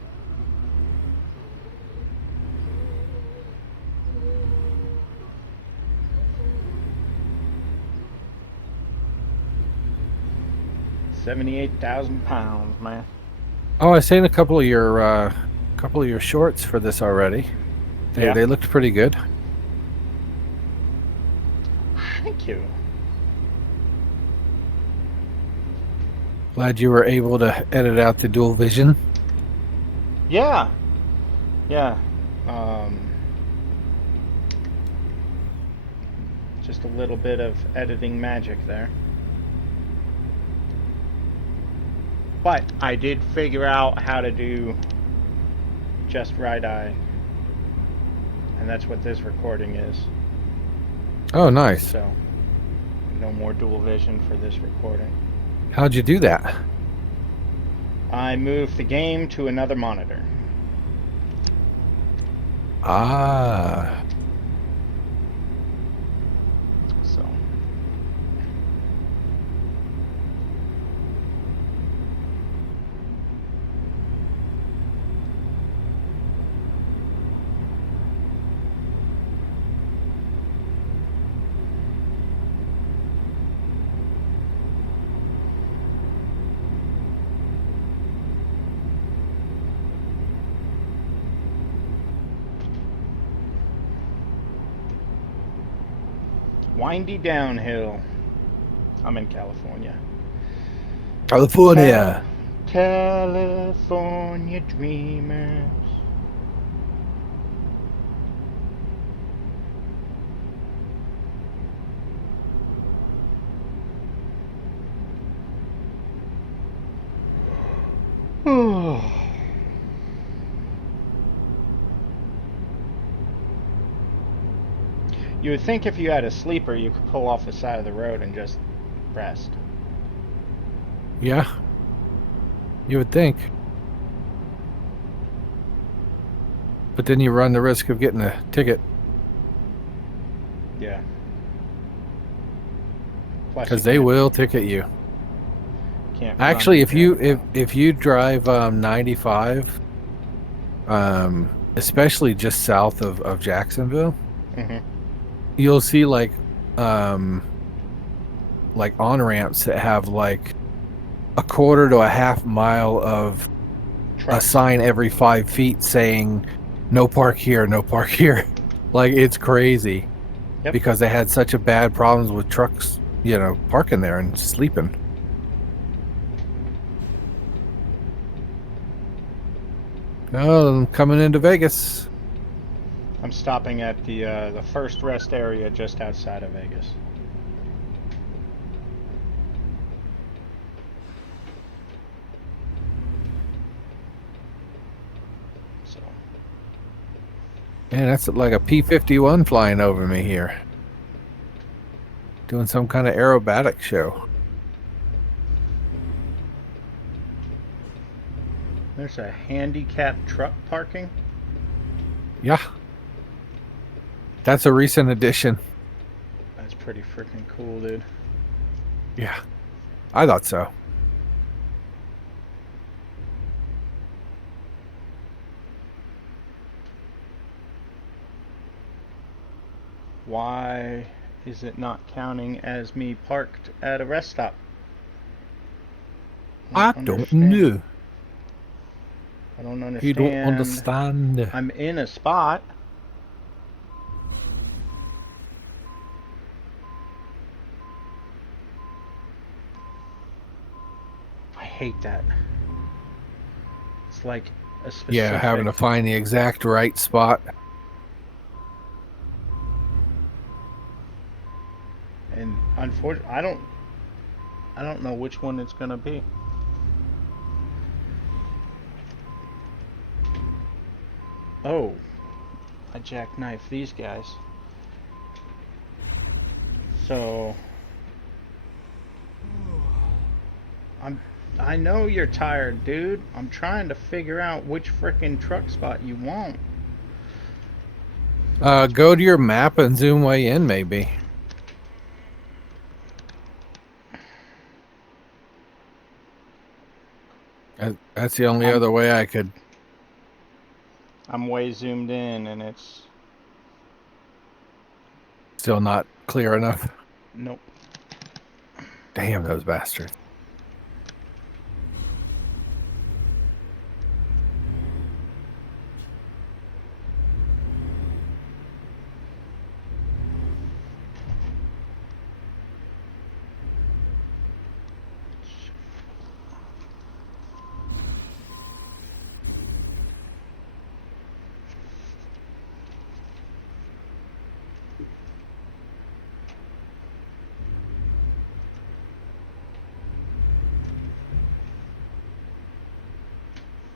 £78,000, man. Oh, I seen a couple of your shorts for this already. Yeah. They looked pretty good. Thank you. Glad you were able to edit out the dual vision. Yeah. Yeah. Just a little bit of editing magic there. But I did figure out how to do just right eye. And that's what this recording is. Oh, nice. So, no more dual vision for this recording. How'd you do that? I moved the game to another monitor. Ah. So, windy downhill. I'm in California. California. California dreamers. You would think if you had a sleeper, you could pull off the side of the road and just rest. Yeah. You would think. But then you run the risk of getting a ticket. Yeah. Plus Because you they can't- will ticket you. can't Actually, run if you drive 95, especially just south of Jacksonville, Mhm. you'll see like on ramps that have like a quarter to a half mile of a Trucks. sign every 5 feet saying "No park here, no park here." Like, it's crazy. Yep. Because they had such a bad problems with trucks, parking there and sleeping. Oh, I'm coming into Vegas. I'm stopping at the first rest area just outside of Vegas. So Man, that's like a P-51 flying over me here. Doing some kind of aerobatic show. there's a handicapped truck parking. Yeah. That's a recent addition. That's pretty freaking cool, dude. Yeah. I thought so. Why is it not counting as me parked at a rest stop? I don't know. I don't understand. You don't understand. I'm in a spot. I hate that. It's like a specific... Yeah, having to find the exact right spot. And unfortunately, I don't know which one it's gonna be. Oh, I jackknife these guys. So I know you're tired, dude. I'm trying to figure out which frickin' truck spot you want. Go to your map and zoom way in, maybe. That's the only other way I could. I'm way zoomed in and it's... Still not clear enough. Nope. Damn those bastards.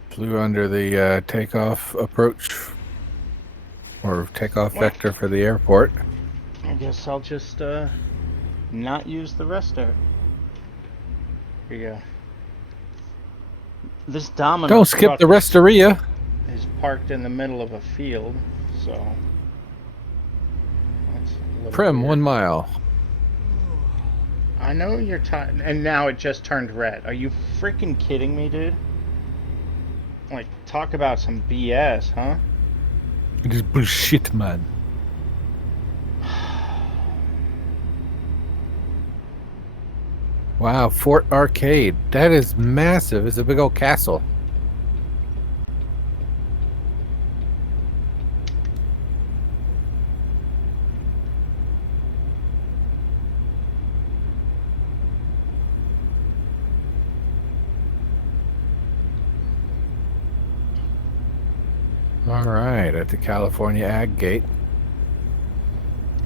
Flew under the takeoff approach or takeoff vector for the airport. I guess I'll just not use the rest area. Here you go. This Domino Don't skip truck the Resteria. is parked in the middle of a field, so that's a little Prim, weird. 1 mile. I know you're tired, and now it just turned red. Are you freaking kidding me, dude? Like, talk about some BS, huh? It is bullshit, man. Wow, Fort Arcade. That is massive. It's a big old castle. All right, at the California Ag Gate.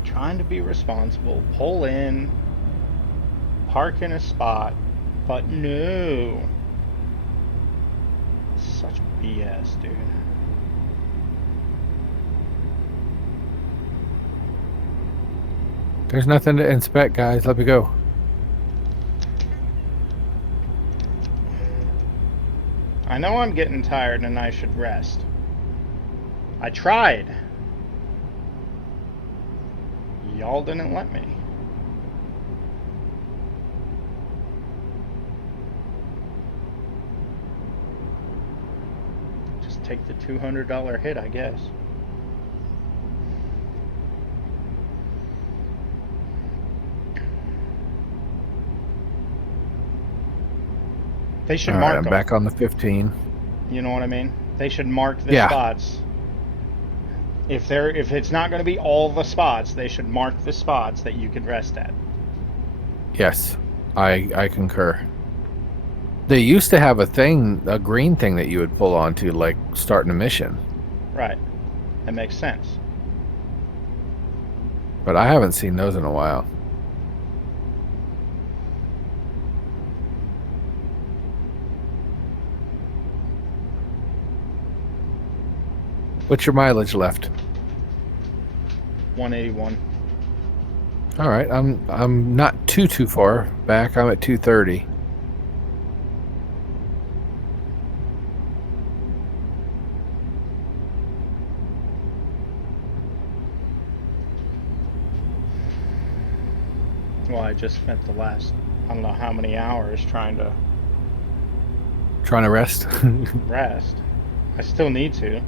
Trying to be responsible, pull in, park in a spot, but no. Such BS, dude. There's nothing to inspect, guys. Let me go. I know I'm getting tired and I should rest. I tried. Y'all didn't let me. Just take the $200 hit, I guess. They should All mark right, I'm them. back on the 15. You know what I mean? They should mark the Yeah. spots. If it's not going to be all the spots, they should mark the spots that you can rest at. Yes, I concur. They used to have a green thing that you would pull onto, like starting a mission. Right. That makes sense. But I haven't seen those in a while. What's your mileage left? 181. All right, I'm not too far back. I'm at 230. Well, I just spent the last, I don't know how many hours trying to Trying to rest. rest. I still need to.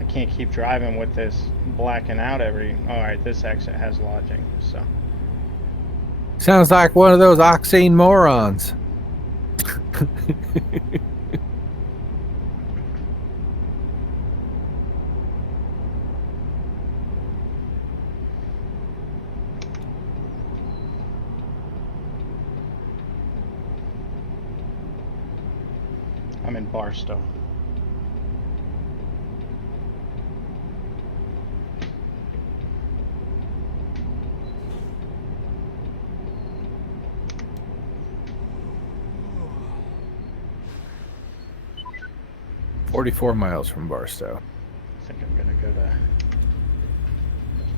I can't keep driving with this blacking out every... Alright, this exit has lodging, so... Sounds like one of those oxine morons. I'm in Barstow. $44 miles from Barstow. I think I'm gonna go to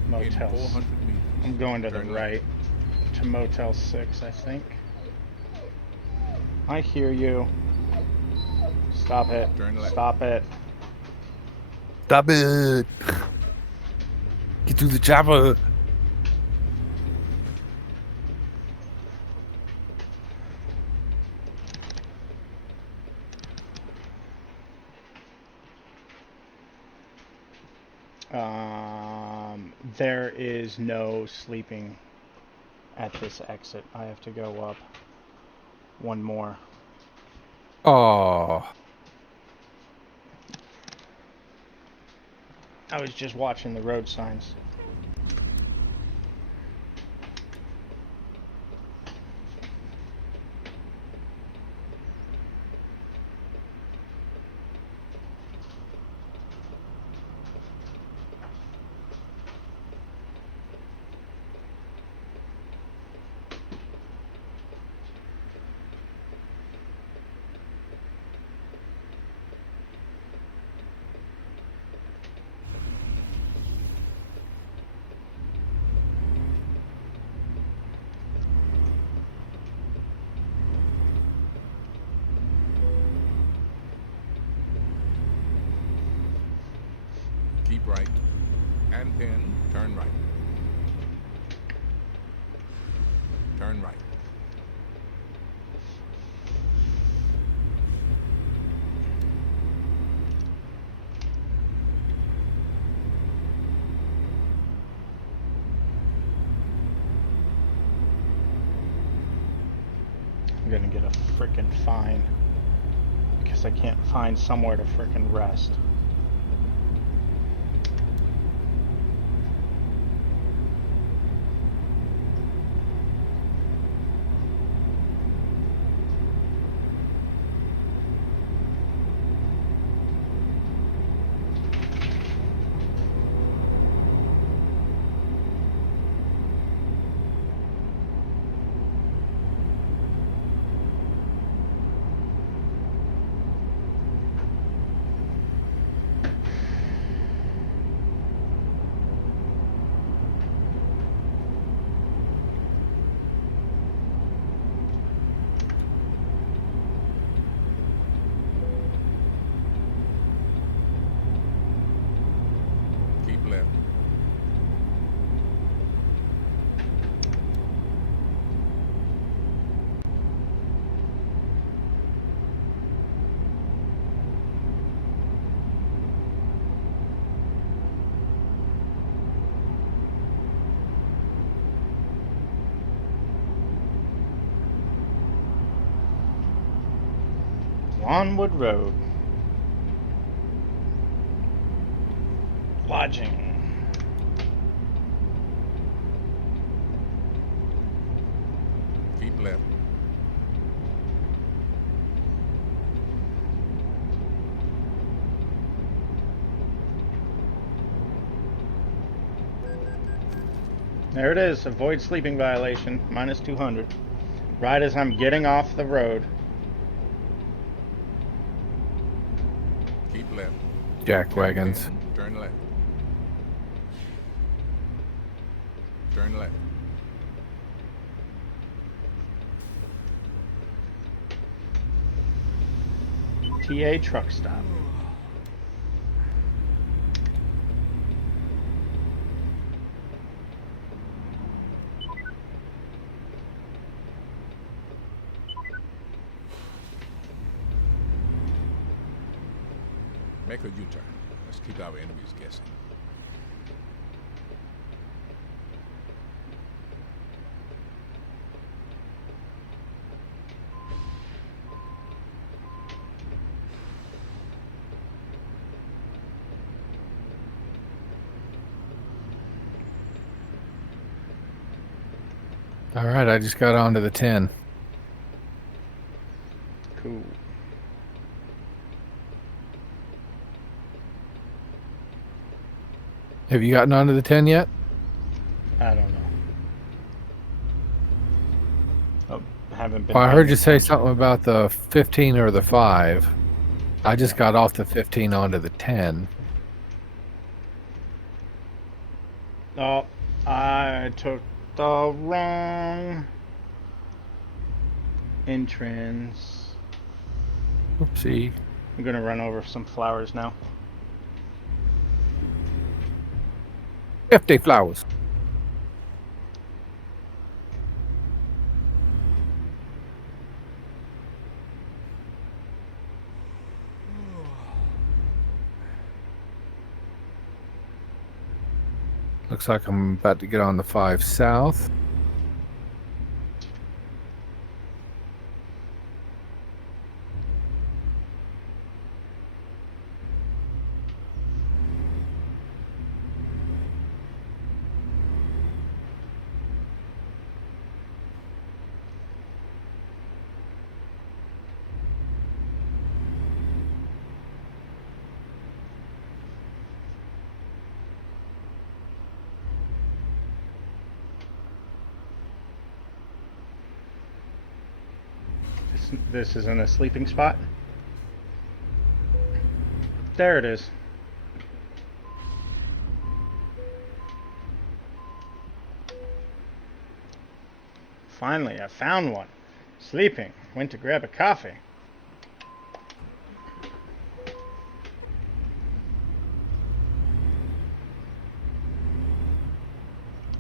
In Motel. 400 meters. I'm going to the turn right to Motel 6, I think. I hear you. Stop it. Turn left. Stop it. Stop it! Get to the chopper. There is no sleeping at this exit. I have to go up one more. Oh, I was just watching the road signs. Keep right. And then turn right. Turn right. I'm gonna get a frickin' fine because I can't find somewhere to frickin' rest. Keep left. Lawnwood Road. Lodging. Keep left. There it is. Avoid sleeping violation. Minus 200. Right as I'm getting off the road. Keep left. Jack Turn wagons. 10, turn left. Turn left. TA truck stop. Make a U-turn. Let's keep our enemies guessing. All right, I just got onto the 10. Cool. Have you gotten onto the 10 yet? I don't know. Oh, haven't been. Well, I paying heard you say attention. something about the 15 or the 5. I just got off the 15 onto the 10. Oh, I took the wrong entrance. Oopsie. I'm gonna run over some flowers now. 50 flowers. Looks like I'm about to get on the 5 south. This isn't a sleeping spot. There it is. Finally, I found one. Sleeping. Went to grab a coffee.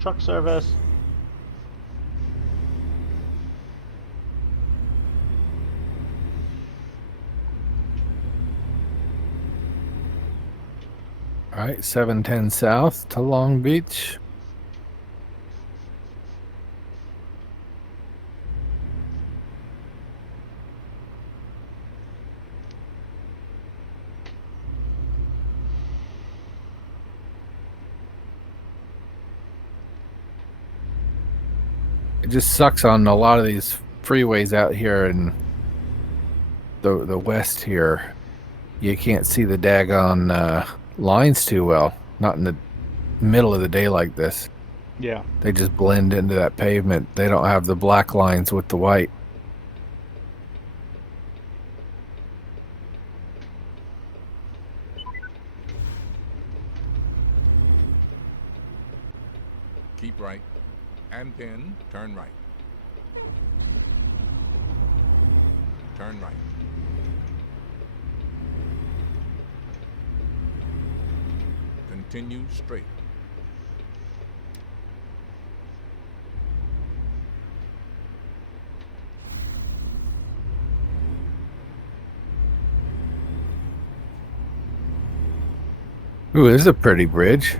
Truck service. All right, 710 south to Long Beach. It just sucks on a lot of these freeways out here in the west here. You can't see the daggone lines too well. Not in the middle of the day like this. Yeah. They just blend into that pavement. They don't have the black lines with the white. Keep right. And then turn right. Turn right. Continue straight. Ooh, this is a pretty bridge.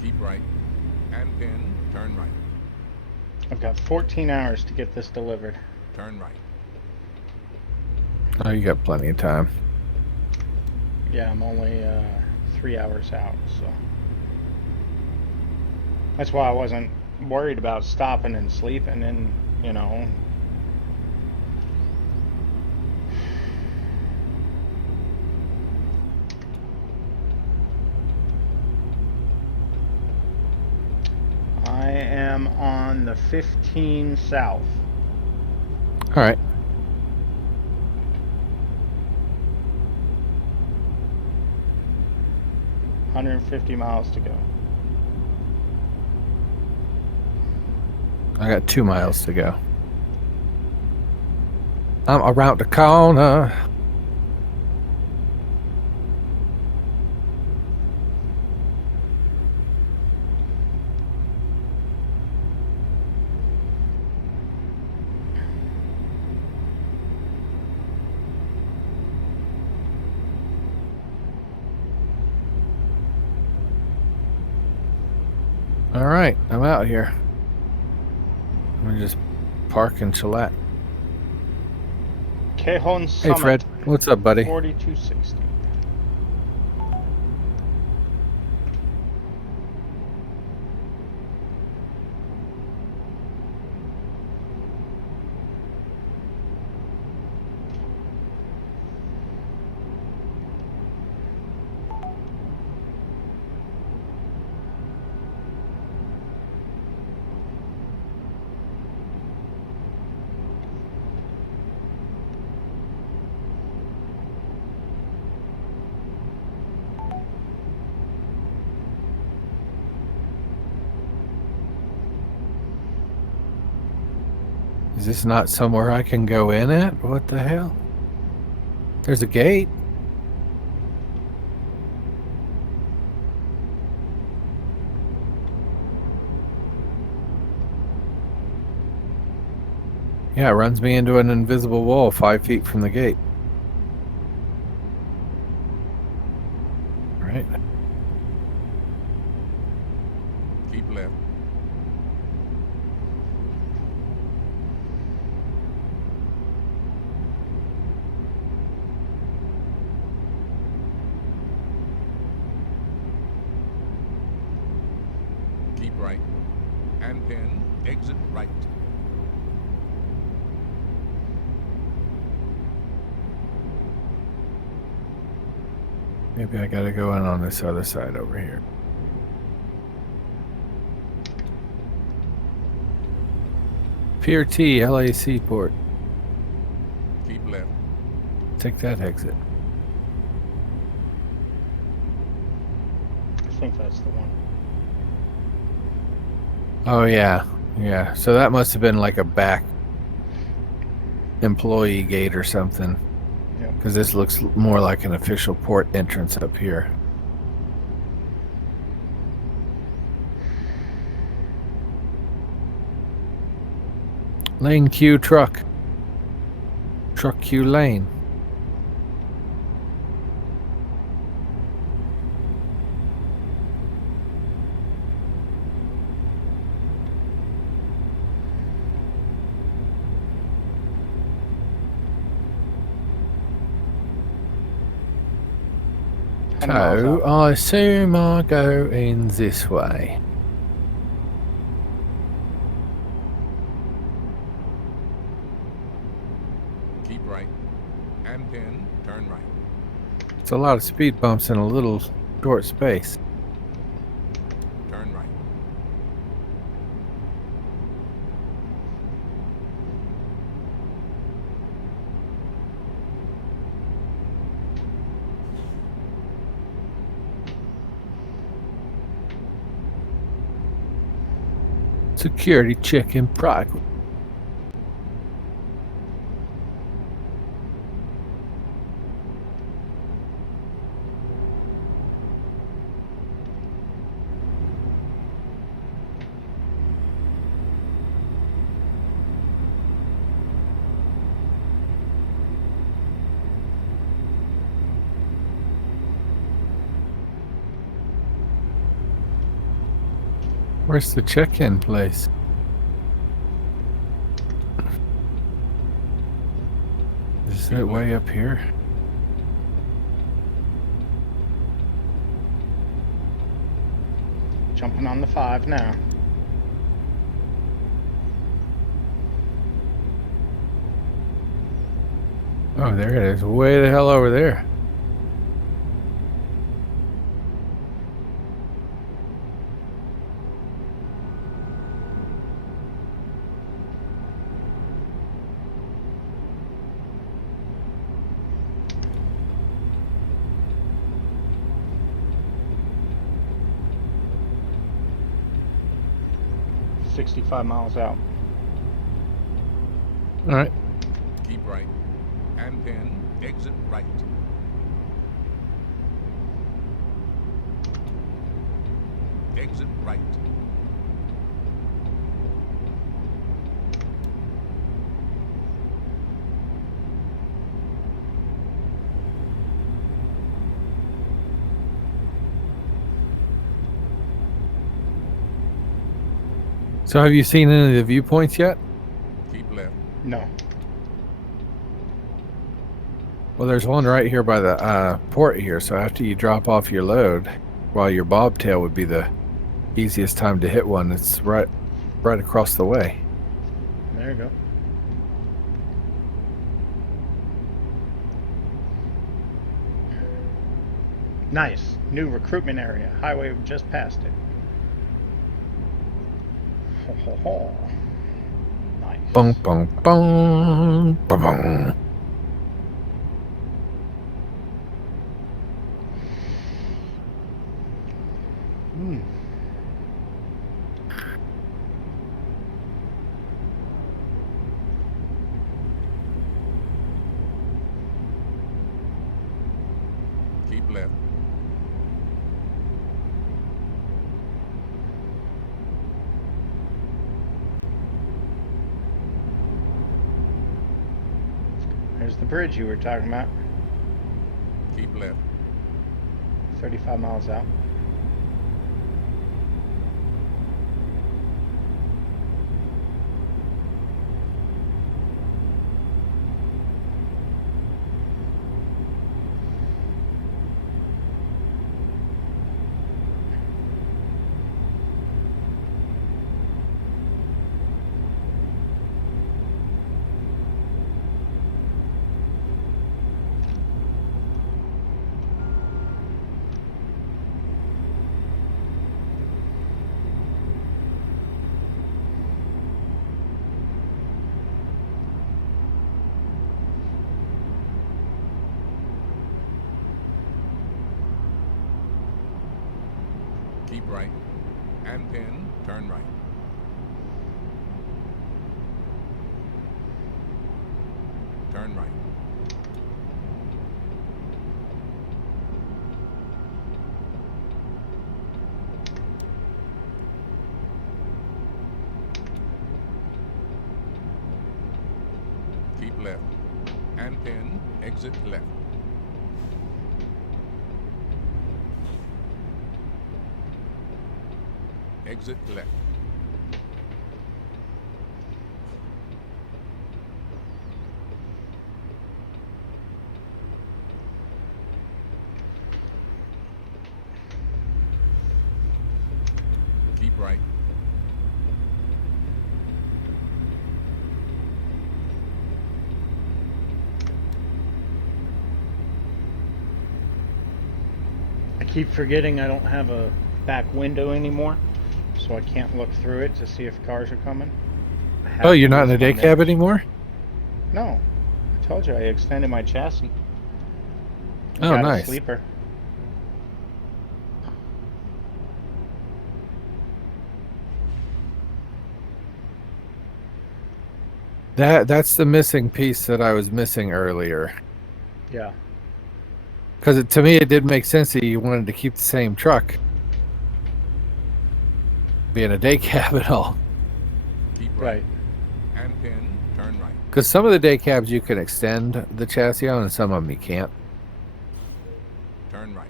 Keep right. And then turn right. I've got 14 hours to get this delivered. Turn right. Oh, you got plenty of time. Yeah, I'm only 3 hours out, so that's why I wasn't worried about stopping and sleeping and, you know. am on the 15 south. All right. $150 to go. I got 2 miles to go. I'm around the corner. All right, I'm out here. I'm gonna just park and chillax. Cajon Hey, Summit. Fred. What's up, buddy? 4260. Is this not somewhere I can go in at? What the hell? There's a gate. Yeah, it runs me into an invisible wall 5 feet from the gate. Right. Keep left. Keep right. And then exit right. Maybe I gotta go in on this other side over here. Pier T, LA Seaport. Keep left. Take that exit. I think that's the one. Oh, yeah. Yeah. So that must have been like a back employee gate or something. Yeah. Because this looks more like an official port entrance up here. Lane Q truck. Truck Q lane. So I assume I go in this way. Keep right. And then turn right. It's a lot of speed bumps in a little short space. Turn right. Security check in progress. Where's the check-in place? Is it way up here? Jumping on the 5 now. Oh, there it is. Way the hell over there. 65 miles out. All right. Keep right. And then exit right. Exit right. So have you seen any of the viewpoints yet? Keep left. No. Well, there's one right here by the port here. So after you drop off your load, while your bobtail would be the easiest time to hit one. It's right across the way. There you go. Nice. New recruitment area. Highway just passed it. Ho, ho, ho. Nice. Bong, bong, bong, bong, bong. Keep left. There's the bridge you were talking about. Keep left. 35 miles out. Keep right. And then turn right. Turn right. Keep left. And then exit left. Exit left. Keep right. I keep forgetting I don't have a back window anymore, so I can't look through it to see if cars are coming. Oh, you're not in a day cab anymore? No. I told you I extended my chassis. Oh, Got nice. a sleeper. That's the missing piece that I was missing earlier. Yeah. Because to me, it did make sense that you wanted to keep the same truck, being a day cab and all. Keep Right. right. And then turn right. Because some of the day cabs you can extend the chassis on, and some of them you can't. Turn right.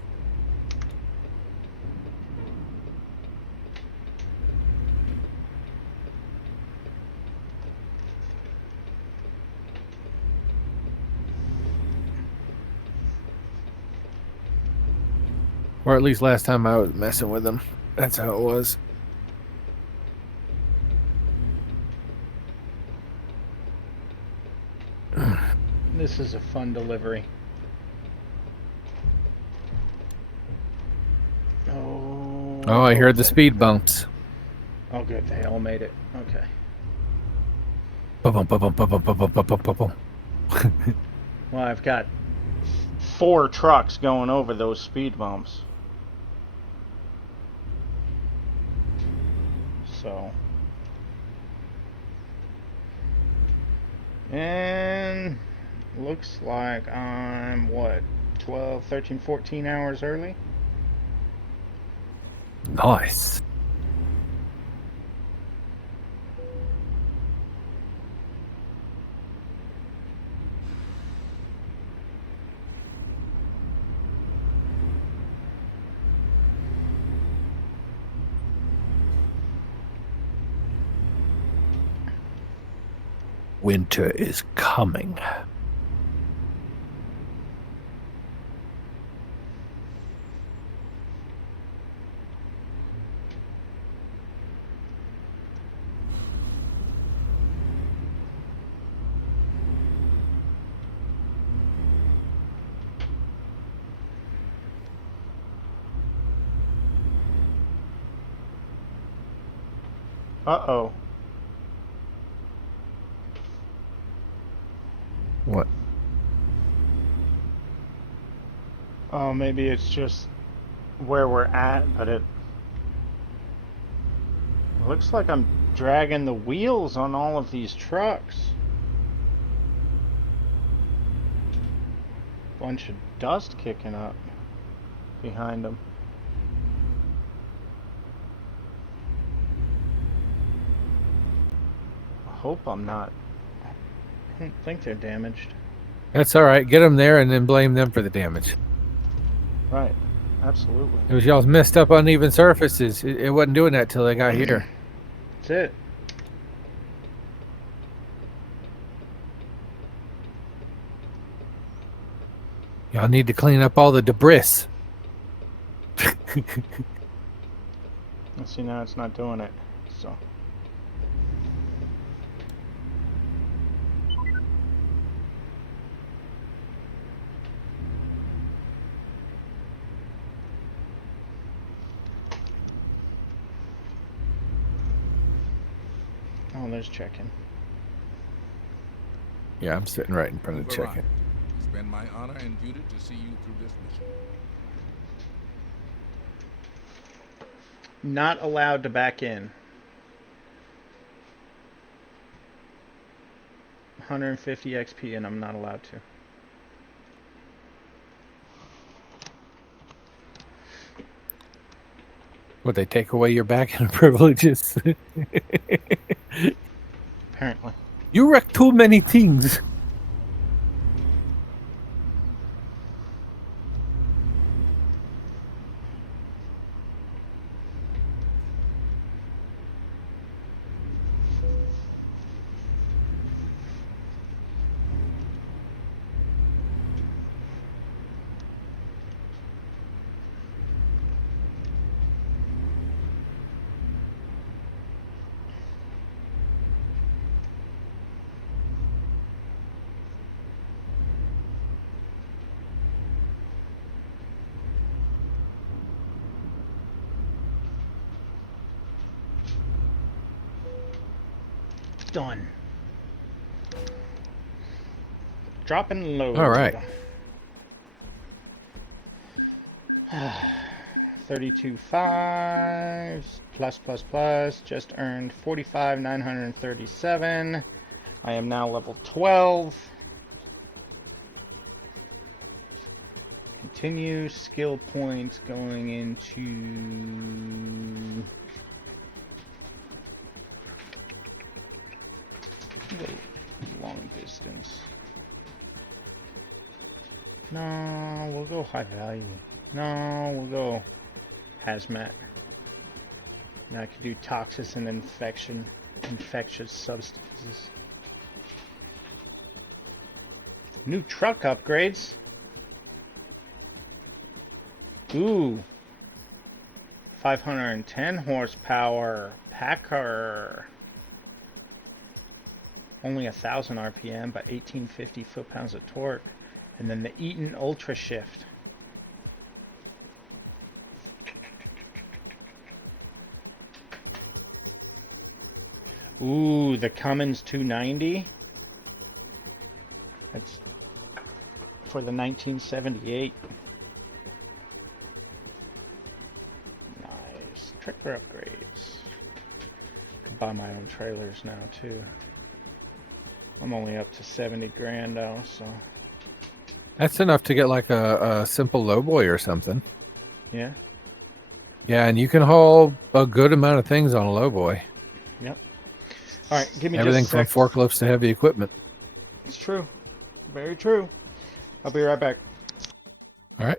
Or at least last time I was messing with them. That's how it was. This is a fun delivery. Oh. Oh, I heard the speed bumps. Oh, good. They all made it. Okay. Ba-bum, ba-bum, ba-bum, ba-bum, ba-bum, ba-bum. Well, I've got 4 trucks going over those speed bumps. So, And looks like I'm, what, 12, 13, 14 hours early? Nice. Winter is coming. Uh-oh. What? Oh, maybe it's just where we're at, but it looks like I'm dragging the wheels on all of these trucks. Bunch of dust kicking up behind them. I hope I'm not. I don't think they're damaged. That's all right. Get them there and then blame them for the damage. Right. Absolutely. It was y'all's messed up uneven surfaces. It wasn't doing that till they got here. That's it. Y'all need to clean up all the debris. Let's see, now it's not doing it. So. Oh, there's check-in. Yeah, I'm sitting right in front of the Move check-in. around. It's been my honor and duty to see you through this mission. Not allowed to back in. 150 XP and I'm not allowed to. Would they take away your back-end privileges? Apparently. You wreck too many things. Done. Drop and load. All right. 32.5 plus just earned 45,937. I am now level 12. Continue skill points going into long distance. No, we'll go high value. No, we'll go hazmat. Now I can do toxins and infectious substances. New truck upgrades. Ooh. 510 horsepower. Packer. Only 1,000 RPM, but 1850 foot-pounds of torque. And then the Eaton Ultra Shift. Ooh, the Cummins 290. That's for the 1978. Nice. Tractor upgrades. Could buy my own trailers now, too. I'm only up to 70 grand now, so That's enough to get like a simple lowboy or something. yeah. Yeah, and you can haul a good amount of things on a lowboy. Yep. All right, give me Everything just a from sec. forklifts to heavy equipment. It's true. Very true. I'll be right back. All right.